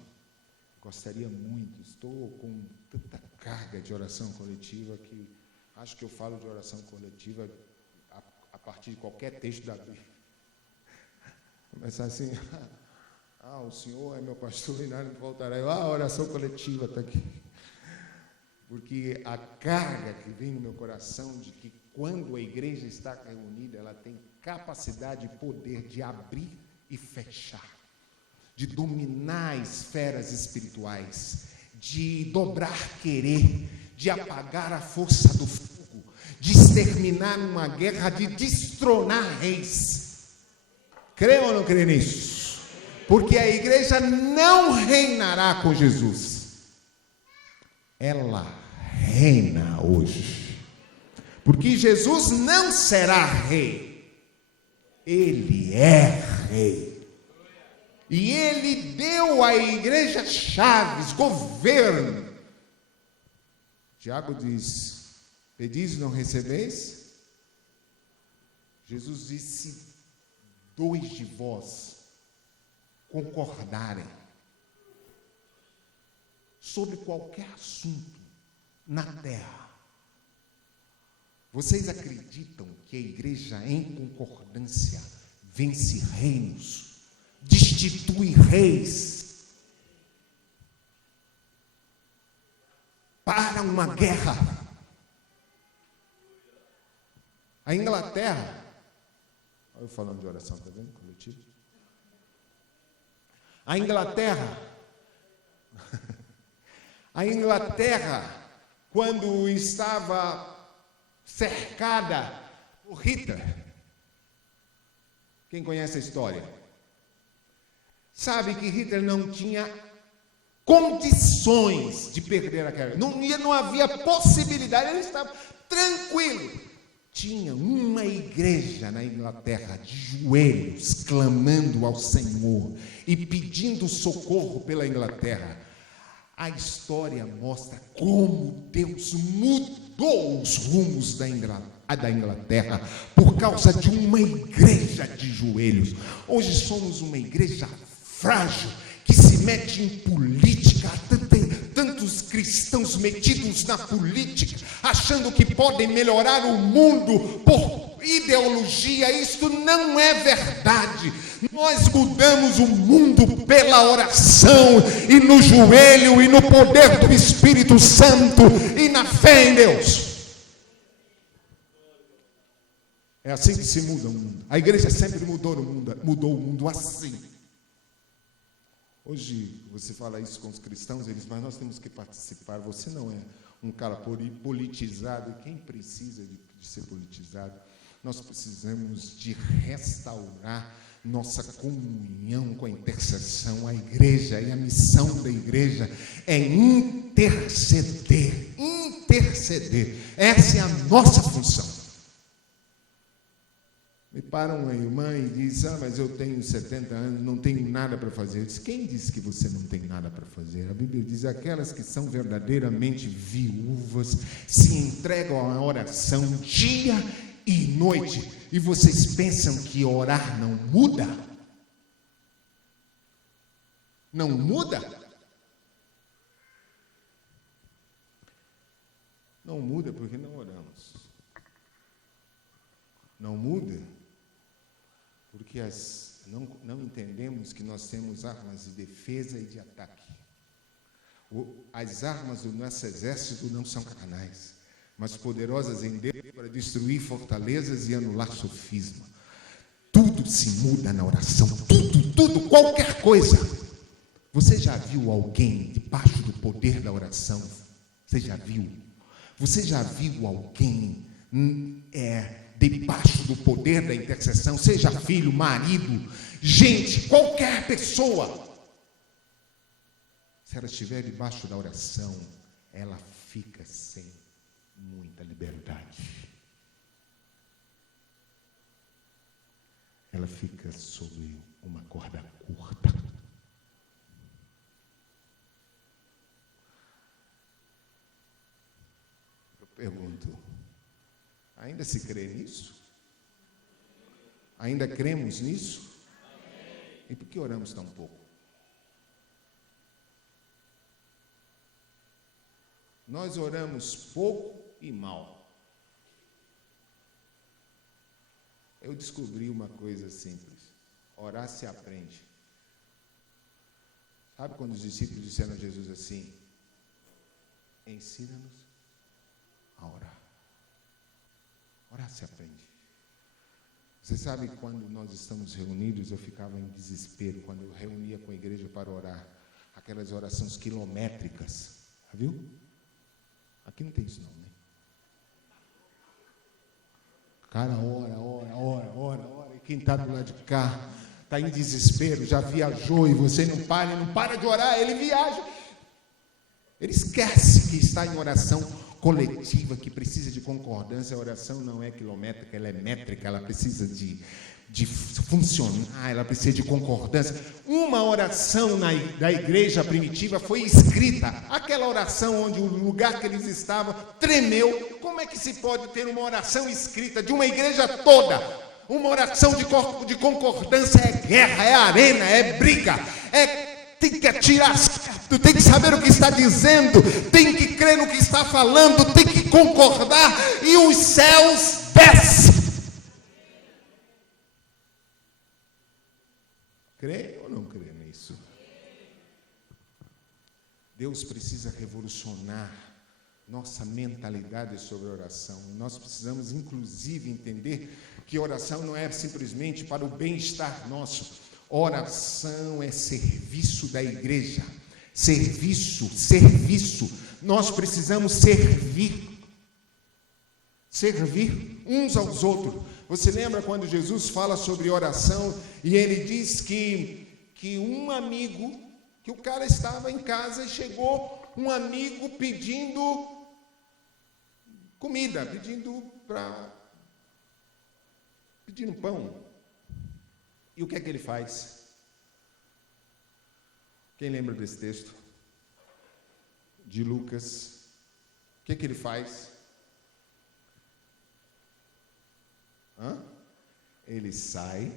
Gostaria muito, estou com tanta carga de oração coletiva que acho que eu falo de oração coletiva a partir de qualquer texto da Bíblia. Começar assim, o Senhor é meu pastor e nada me faltará. A oração coletiva está aqui. Porque a carga que vem no meu coração de que quando a igreja está reunida, ela tem capacidade e poder de abrir e fechar, de dominar esferas espirituais, de dobrar querer, de apagar a força do fogo, de exterminar uma guerra, de destronar reis. Crê ou não crê nisso? Porque a igreja não reinará com Jesus. Ela reina hoje. Porque Jesus não será rei. Ele é rei. E ele deu à igreja chaves, governo. Tiago diz: pedis e não recebeis? Jesus disse: dois de vós concordarem sobre qualquer assunto na terra. Vocês acreditam que a igreja em concordância vence reinos, destitui reis, para uma guerra? A Inglaterra, olha eu falando de oração, está vendo? Coletivo. A Inglaterra, quando estava cercada por Hitler, quem conhece a história, sabe que Hitler não tinha condições de perder aquela, não havia possibilidade, ele estava tranquilo. Tinha uma igreja na Inglaterra de joelhos, clamando ao Senhor e pedindo socorro pela Inglaterra. A história mostra como Deus mudou os rumos da Inglaterra por causa de uma igreja de joelhos. Hoje somos uma igreja frágil, que se mete em política, tantos cristãos metidos na política, achando que podem melhorar o mundo por ideologia. Isto não é verdade. Nós mudamos o mundo pela oração, e no joelho, e no poder do Espírito Santo, e na fé em Deus. É assim que se muda o mundo. A igreja sempre mudou o mundo assim. Hoje você fala isso com os cristãos, eles, mas nós temos que participar. Você não é um cara politizado. Quem precisa de ser politizado? Nós precisamos de restaurar nossa comunhão com a intercessão. A igreja e a missão da igreja é interceder. Interceder. Essa é a nossa função. Me para uma irmã e diz: mas eu tenho 70 anos, não tenho nada para fazer. Eu disse: quem disse que você não tem nada para fazer? A Bíblia diz: aquelas que são verdadeiramente viúvas se entregam à oração dia e noite. E vocês pensam que orar não muda? Não muda? Não muda porque não oramos. Não muda porque não entendemos que nós temos armas de defesa e de ataque. As armas do nosso exército não são carnais, mas poderosas em Deus para destruir fortalezas e anular sofisma. Tudo se muda na oração, tudo, qualquer coisa. Você já viu alguém debaixo do poder da oração? Você já viu? Você já viu alguém debaixo do poder da intercessão? Seja filho, marido, gente, qualquer pessoa. Se ela estiver debaixo da oração, ela fica sem muita liberdade. Ela fica sob uma corda curta. Eu pergunto: ainda se crê nisso? Ainda cremos nisso? E por que oramos tão pouco? Nós oramos pouco e mal. Eu descobri uma coisa simples: orar se aprende. Sabe quando os discípulos disseram a Jesus assim: ensina-nos a orar. Orar se aprende. Você sabe, quando nós estamos reunidos, eu ficava em desespero quando eu reunia com a igreja para orar. Aquelas orações quilométricas. Viu? Aqui não tem isso não, né? Cara, ora. E quem está do lado de cá está em desespero, já viajou e você não para de orar, ele viaja. Ele esquece que está em oração coletiva, que precisa de concordância. A oração não é quilométrica, ela é métrica, ela precisa de funcionar, ela precisa de concordância. Uma oração da igreja primitiva foi escrita, aquela oração onde o lugar que eles estavam tremeu. Como é que se pode ter uma oração escrita de uma igreja toda? Uma oração de concordância é guerra, é arena, é briga, tem que atirar certo, tem que saber o que está dizendo, tem que crer no que está falando, tem que concordar, e os céus descem. Crê ou não crê nisso? Deus precisa revolucionar nossa mentalidade sobre oração. Nós precisamos, inclusive, entender que oração não é simplesmente para o bem-estar nosso. Oração é serviço da igreja. Serviço. Nós precisamos servir uns aos outros. Você lembra quando Jesus fala sobre oração e ele diz que um amigo, que o cara estava em casa e chegou um amigo pedindo comida, pedindo pão. E o que é que ele faz? Quem lembra desse texto? De Lucas. O que é que ele faz? Ele sai,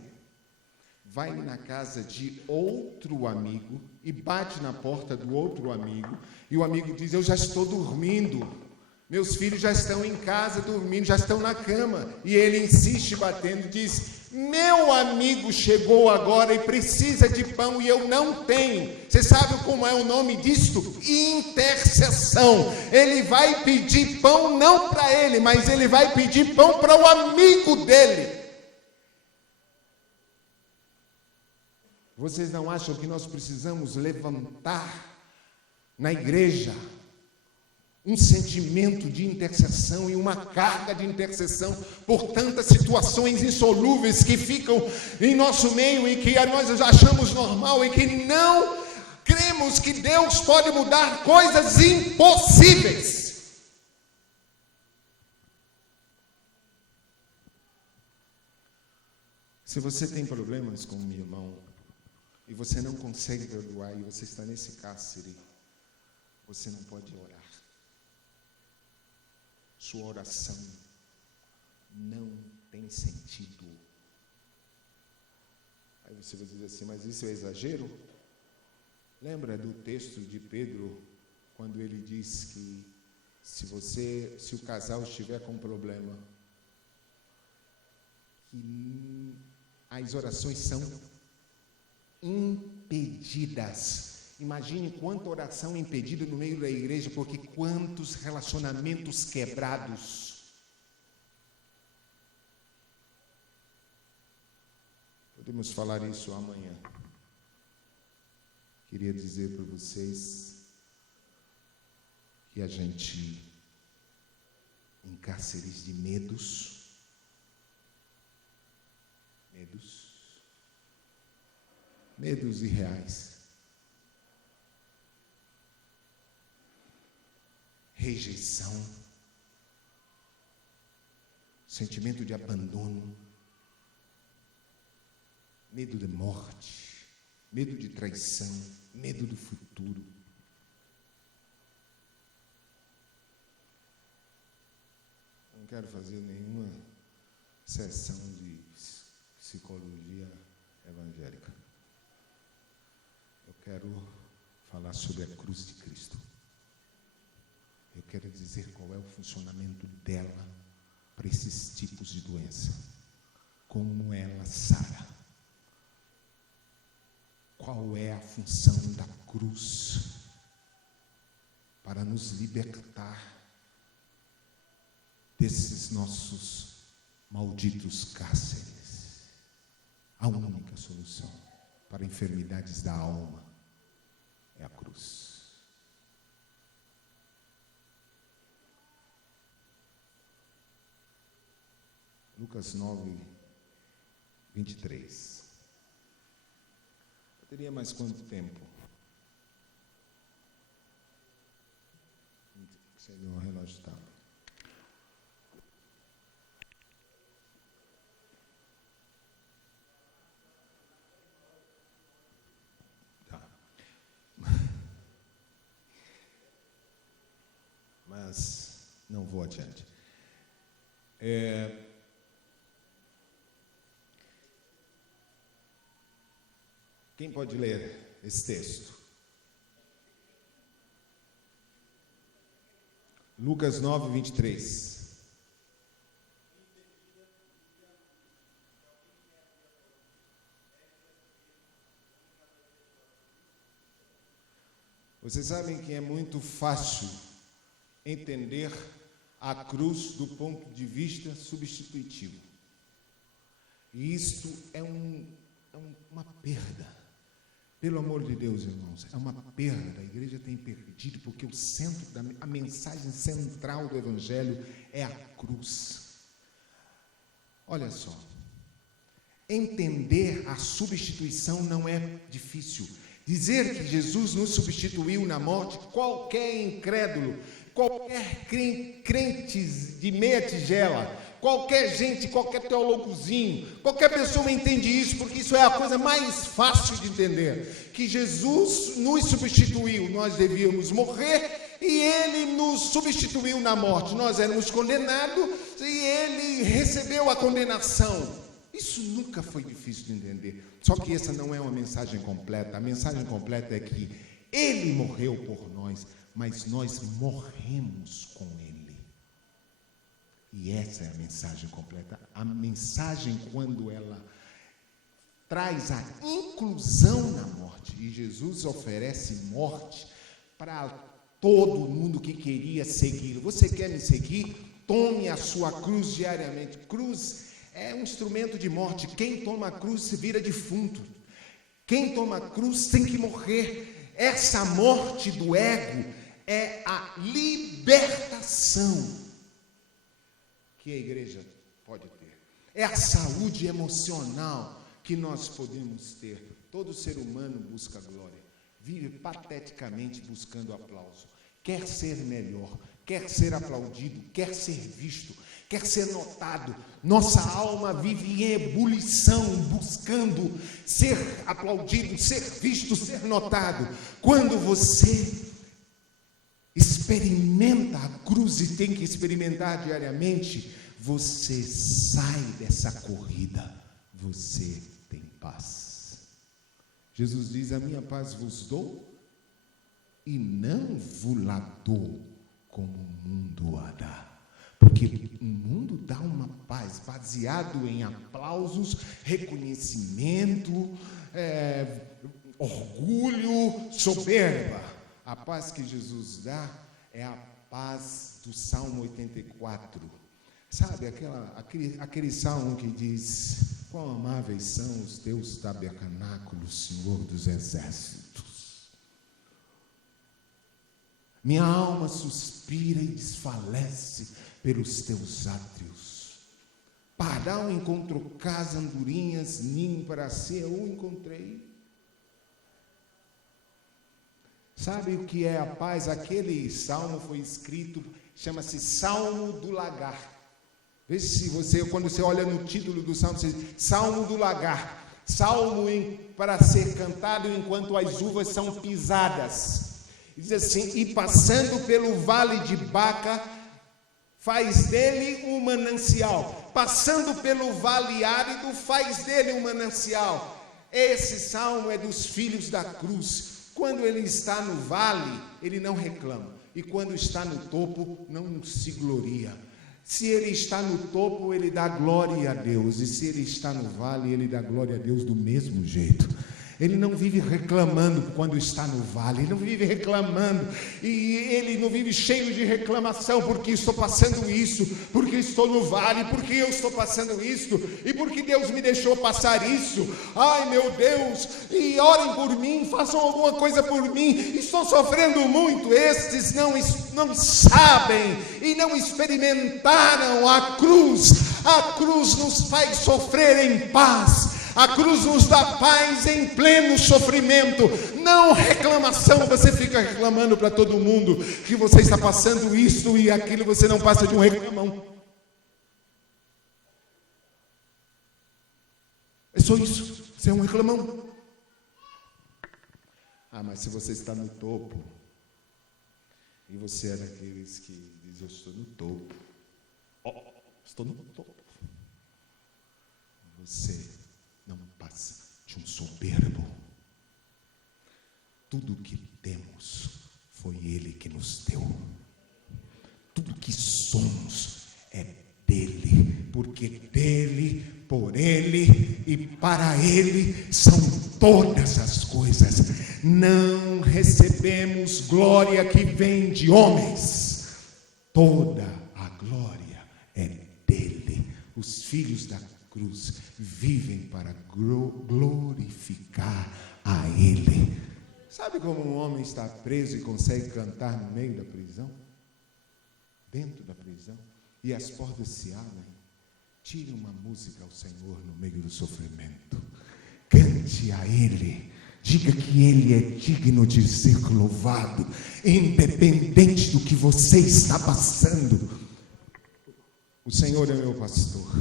vai na casa de outro amigo e bate na porta do outro amigo, e o amigo diz: eu já estou dormindo, meus filhos já estão em casa dormindo, já estão na cama. E ele insiste batendo, diz: meu amigo chegou agora e precisa de pão e eu não tenho. Você sabe como é o nome disto? Intercessão. Ele vai pedir pão não para ele, mas ele vai pedir pão para o amigo dele. Vocês não acham que nós precisamos levantar na igreja um sentimento de intercessão e uma carga de intercessão por tantas situações insolúveis que ficam em nosso meio e que nós achamos normal e que não cremos que Deus pode mudar coisas impossíveis? Se você tem problemas com um irmão e você não consegue perdoar e você está nesse cárcere, você não pode orar. Sua oração não tem sentido. Aí você vai dizer assim: mas isso é exagero? Lembra do texto de Pedro, quando ele diz que se o casal estiver com problema, que as orações são impedidas. Imagine quanta oração impedida no meio da igreja, porque quantos relacionamentos quebrados. Podemos falar isso amanhã. Queria dizer para vocês que a gente, em cárceres de medos irreais, rejeição, sentimento de abandono, medo de morte, medo de traição, medo do futuro. Não quero fazer nenhuma sessão de psicologia evangélica. Eu quero falar sobre a cruz de Cristo. Eu quero dizer qual é o funcionamento dela para esses tipos de doença. como ela sara. Qual é a função da cruz? Para nos libertar desses nossos malditos cárceres. A única solução para enfermidades da alma é a cruz. Lucas 9, 23. Eu teria mais quanto tempo? O relógio está. Mas não vou adiante. Quem pode ler esse texto? Lucas 9, 23. Vocês sabem que é muito fácil entender a cruz do ponto de vista substitutivo. E isto é uma perda. Pelo amor de Deus, irmãos, é uma perda. A igreja tem perdido, porque a mensagem central do Evangelho é a cruz. Olha só, entender a substituição não é difícil. Dizer que Jesus nos substituiu na morte, qualquer incrédulo, qualquer crente de meia tigela, qualquer gente, qualquer teólogozinho, qualquer pessoa entende isso, porque isso é a coisa mais fácil de entender, que Jesus nos substituiu, nós devíamos morrer e Ele nos substituiu na morte, nós éramos condenados e Ele recebeu a condenação. Isso nunca foi difícil de entender, só que essa não é uma mensagem completa. A mensagem completa é que Ele morreu por nós, mas nós morremos com Ele. E essa é a mensagem completa. A mensagem, quando ela traz a inclusão na morte, e Jesus oferece morte para todo mundo que queria segui-lo. Você quer me seguir? Tome a sua cruz diariamente. Cruz é um instrumento de morte. Quem toma a cruz se vira defunto. Quem toma a cruz tem que morrer. Essa morte do ego é a libertação que a igreja pode ter. É a saúde emocional que nós podemos ter. Todo ser humano busca glória, vive pateticamente buscando aplauso, quer ser melhor, quer ser aplaudido, quer ser visto, quer ser notado. Nossa alma vive em ebulição, buscando ser aplaudido, ser visto, ser notado. Quando você experimenta a cruz, e tem que experimentar diariamente, você sai dessa corrida, você tem paz. Jesus diz: a minha paz vos dou, e não vos la dou como o mundo a dá. Porque o mundo dá uma paz baseado em aplausos, reconhecimento, orgulho, soberba. A paz que Jesus dá é a paz do Salmo 84. Sabe, aquele salmo que diz: quão amáveis são os teus tabernáculos, Senhor dos exércitos. Minha alma suspira e desfalece pelos teus átrios. Pardal encontrou casa, andorinhas, ninho para si, eu encontrei. Sabe o que é a paz? Aquele salmo foi escrito, chama-se Salmo do Lagar. Veja se você, quando você olha no título do salmo, você diz Salmo do Lagar. Salmo para ser cantado enquanto as uvas são pisadas. Diz assim: e passando pelo vale de Baca, faz dele um manancial. Passando pelo vale árido, faz dele um manancial. Esse salmo é dos filhos da cruz. Quando ele está no vale, ele não reclama. E quando está no topo, não se gloria. Se ele está no topo, ele dá glória a Deus. E se ele está no vale, ele dá glória a Deus do mesmo jeito. Ele não vive reclamando quando está no vale, ele não vive reclamando, e ele não vive cheio de reclamação, porque estou passando isso, porque estou no vale, porque eu estou passando isso, e porque Deus me deixou passar isso. Ai meu Deus, e orem por mim, façam alguma coisa por mim, estou sofrendo muito. Estes não sabem e não experimentaram a cruz. A cruz nos faz sofrer em paz. A cruz nos dá paz em pleno sofrimento, não reclamação. Você fica reclamando para todo mundo que você está passando isso e aquilo, você não passa de um reclamão. É só isso, você é um reclamão. Mas se você está no topo, e você é daqueles que diz: eu estou no topo, estou no topo, você não passa de um soberbo. Tudo que temos foi Ele que nos deu. Tudo que somos é dele, porque dele, por Ele e para Ele são todas as coisas. Não recebemos glória que vem de homens. Toda a glória é dele. Os filhos da cruz vivem para glorificar a Ele. Sabe como um homem está preso e consegue cantar no meio da prisão? Dentro da prisão, e as portas se abrem. Tire uma música ao Senhor no meio do sofrimento. Cante a Ele. Diga que Ele é digno de ser louvado, independente do que você está passando. O Senhor é meu pastor,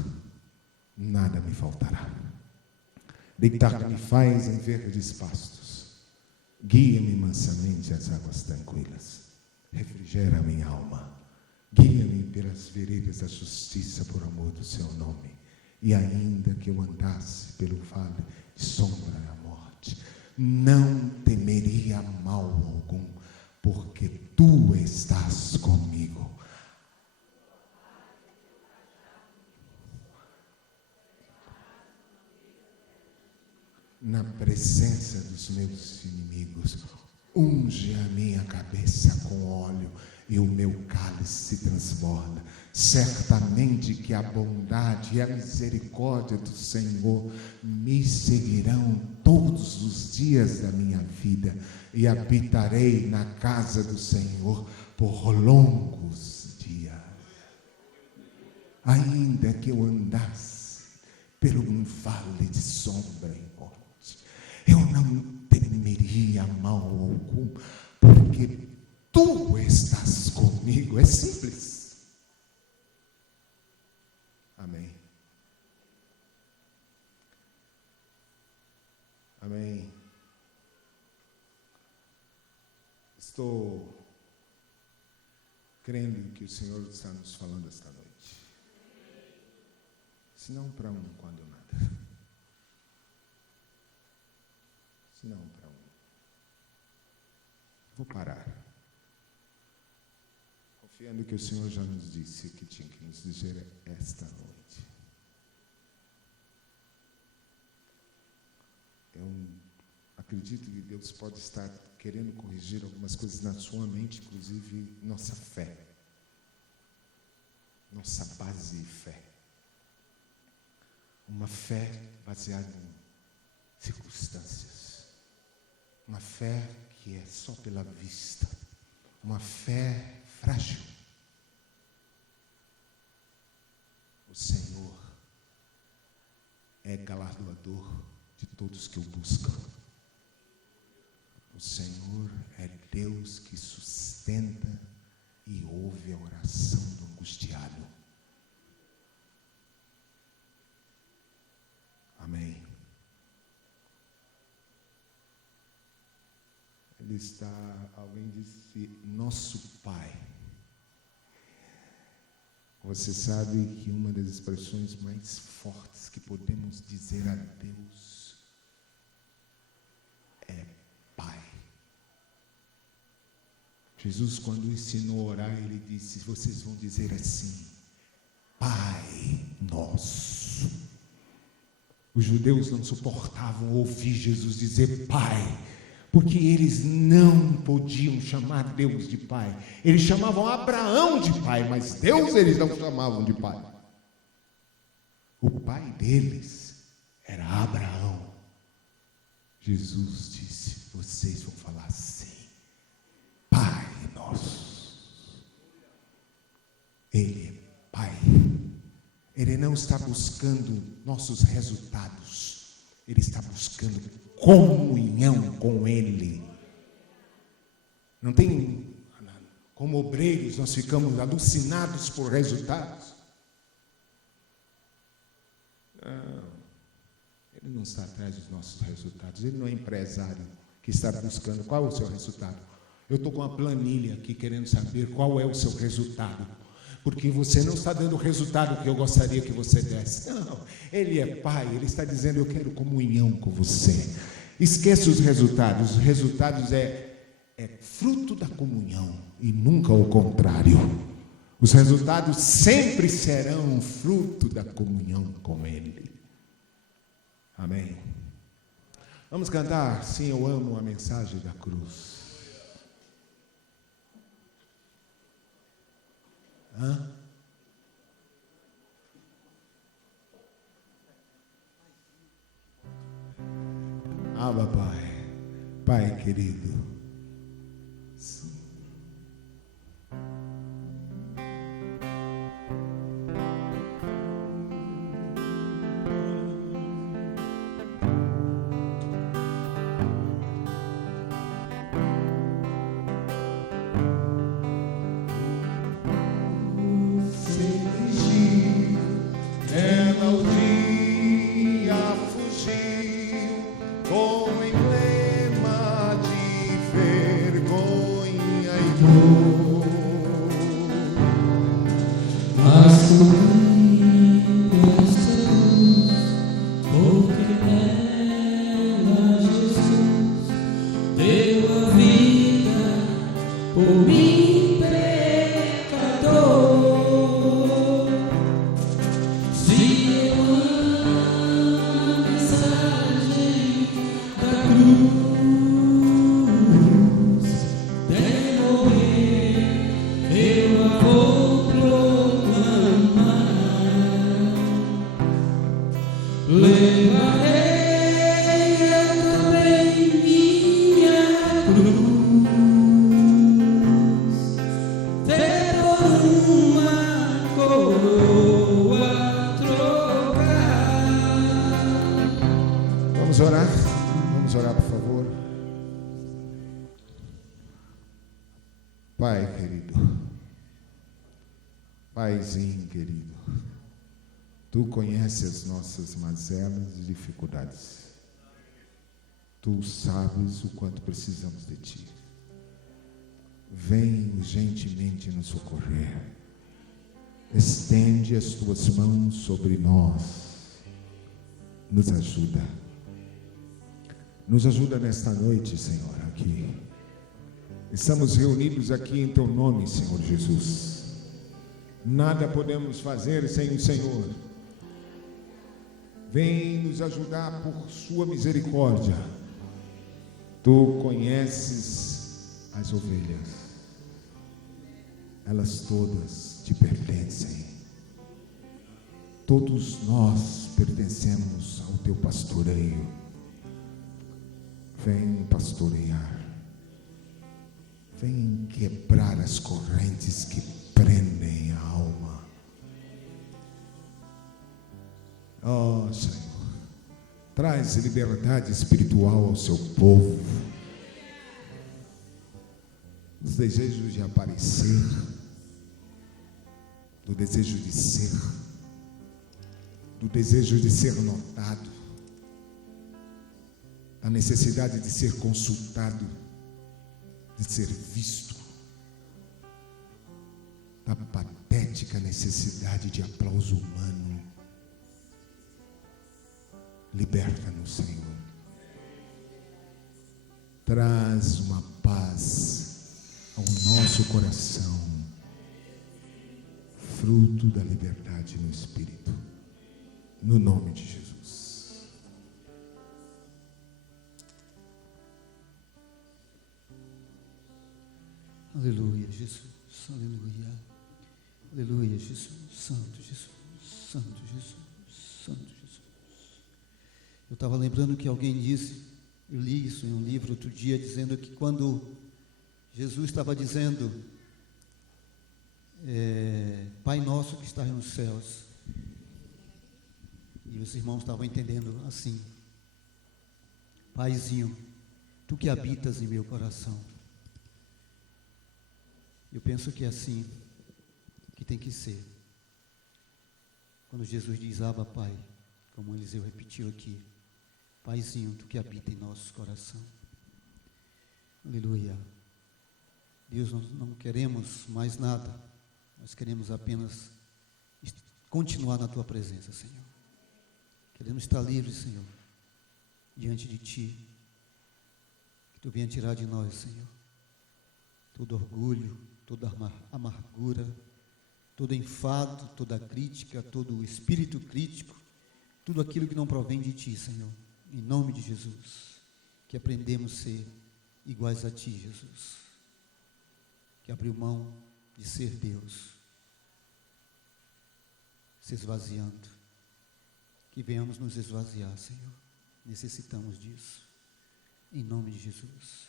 nada me faltará. Deitar-me faz em verdes pastos, guia-me mansamente às águas tranquilas, refrigera a minha alma, guia-me pelas veredas da justiça por amor do seu nome. E ainda que eu andasse pelo vale de sombra da morte, não temeria mal algum, porque tu estás comigo. Na presença dos meus inimigos, unge a minha cabeça com óleo e o meu cálice se transborda. Certamente que a bondade e a misericórdia do Senhor me seguirão todos os dias da minha vida, e habitarei na casa do Senhor por longos dias. Ainda que eu andasse pelo vale de sombra e morte, eu não temeria mal algum, porque tu estás comigo. É simples. Amém. Amém. Estou crendo que o Senhor está nos falando esta noite. Se não para um, quando nada. Se não para um. Vou parar. Confiando que o Senhor já nos disse que tinha que nos dizer esta noite. Eu acredito que Deus pode estar querendo corrigir algumas coisas na sua mente, inclusive nossa fé, nossa base de fé. Uma fé baseada em circunstâncias, uma fé que é só pela vista, uma fé frágil. O Senhor é galardoador de todos que o buscam. O Senhor é Deus que sustenta e ouve a oração do angustiado. Amém. Ele está, alguém disse, nosso Pai. Você sabe que uma das expressões mais fortes que podemos dizer a Deus é Pai. Jesus, quando ensinou a orar, ele disse: vocês vão dizer assim: Pai Nosso. Os judeus não suportavam ouvir Jesus dizer Pai, porque eles não podiam chamar Deus de Pai. Eles chamavam Abraão de Pai, mas Deus eles não chamavam de Pai. O pai deles era Abraão. Jesus disse: vocês vão falar assim, Pai Nosso. Ele é Pai. Ele não está buscando nossos resultados. Ele está buscando comunhão com Ele. Não tem, como obreiros, nós ficamos alucinados por resultados. Não, Ele não está atrás dos nossos resultados. Ele não é empresário que está buscando qual é o seu resultado. Eu estou com uma planilha aqui querendo saber qual é o seu resultado, porque você não está dando o resultado que eu gostaria que você desse. Não, Ele é Pai, Ele está dizendo: eu quero comunhão com você. Esqueça os resultados. Os resultados é fruto da comunhão e nunca o contrário. Os resultados sempre serão fruto da comunhão com Ele. Amém. Vamos cantar Sim, eu amo a mensagem da cruz. Abba, Pai, Pai querido. Vamos orar, por favor. Pai querido, Paizinho querido, Tu conheces as nossas mazelas e dificuldades. Tu sabes o quanto precisamos de Ti. Vem urgentemente nos socorrer. Estende as Tuas mãos sobre nós. Nos ajuda. Nos ajuda nesta noite, Senhor, aqui. Estamos reunidos aqui em Teu nome, Senhor Jesus. Nada podemos fazer sem o Senhor. Vem nos ajudar por Sua misericórdia. Tu conheces as ovelhas. Elas todas Te pertencem. Todos nós pertencemos ao Teu pastoreio. Vem pastorear. Vem quebrar as correntes que prendem a alma. Oh, Senhor, traz liberdade espiritual ao Seu povo. Os desejos de aparecer, do desejo de ser, do desejo de ser notado, da necessidade de ser consultado, de ser visto, da patética necessidade de aplauso humano. Liberta-nos, Senhor. Traz uma paz ao nosso coração. fruto da liberdade no Espírito. No nome de Jesus. Aleluia, Jesus. Aleluia. Aleluia, Jesus. Santo Jesus. Santo Jesus. Santo Jesus. Eu estava lembrando que alguém disse, eu li isso em um livro outro dia, dizendo que quando Jesus estava dizendo, Pai nosso que estás nos céus, e os irmãos estavam entendendo assim, Paizinho, tu que habitas em meu coração. Eu penso que é assim que tem que ser. Quando Jesus diz, Abba, Pai, como Eliseu repetiu aqui, Paizinho, tu que habita em nossos coração. Aleluia. Deus, nós não queremos mais nada, nós queremos apenas continuar na tua presença, Senhor. Queremos estar livres, Senhor, diante de ti. Que tu venha tirar de nós, Senhor, todo orgulho, toda amargura, todo enfado, toda crítica, todo espírito crítico, tudo aquilo que não provém de ti, Senhor. Em nome de Jesus, que aprendemos a ser iguais a ti, Jesus. Que abriu mão de ser Deus, se esvaziando. Que venhamos nos esvaziar, Senhor. Necessitamos disso. Em nome de Jesus.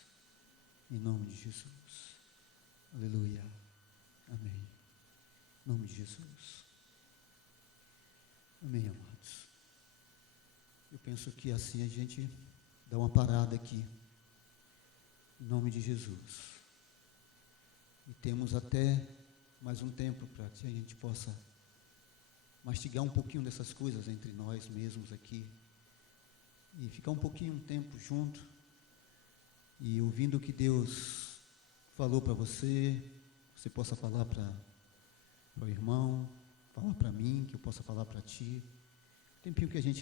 Em nome de Jesus. Aleluia. Amém. Em nome de Jesus. Amém, amados. Eu penso que assim a gente dá uma parada aqui. Em nome de Jesus. E temos até mais um tempo para que a gente possa mastigar um pouquinho dessas coisas entre nós mesmos aqui. E ficar um pouquinho, um tempo junto. E ouvindo o que Deus falou para você, você possa falar para o irmão, falar para mim, que eu possa falar para ti. Tempinho que a gente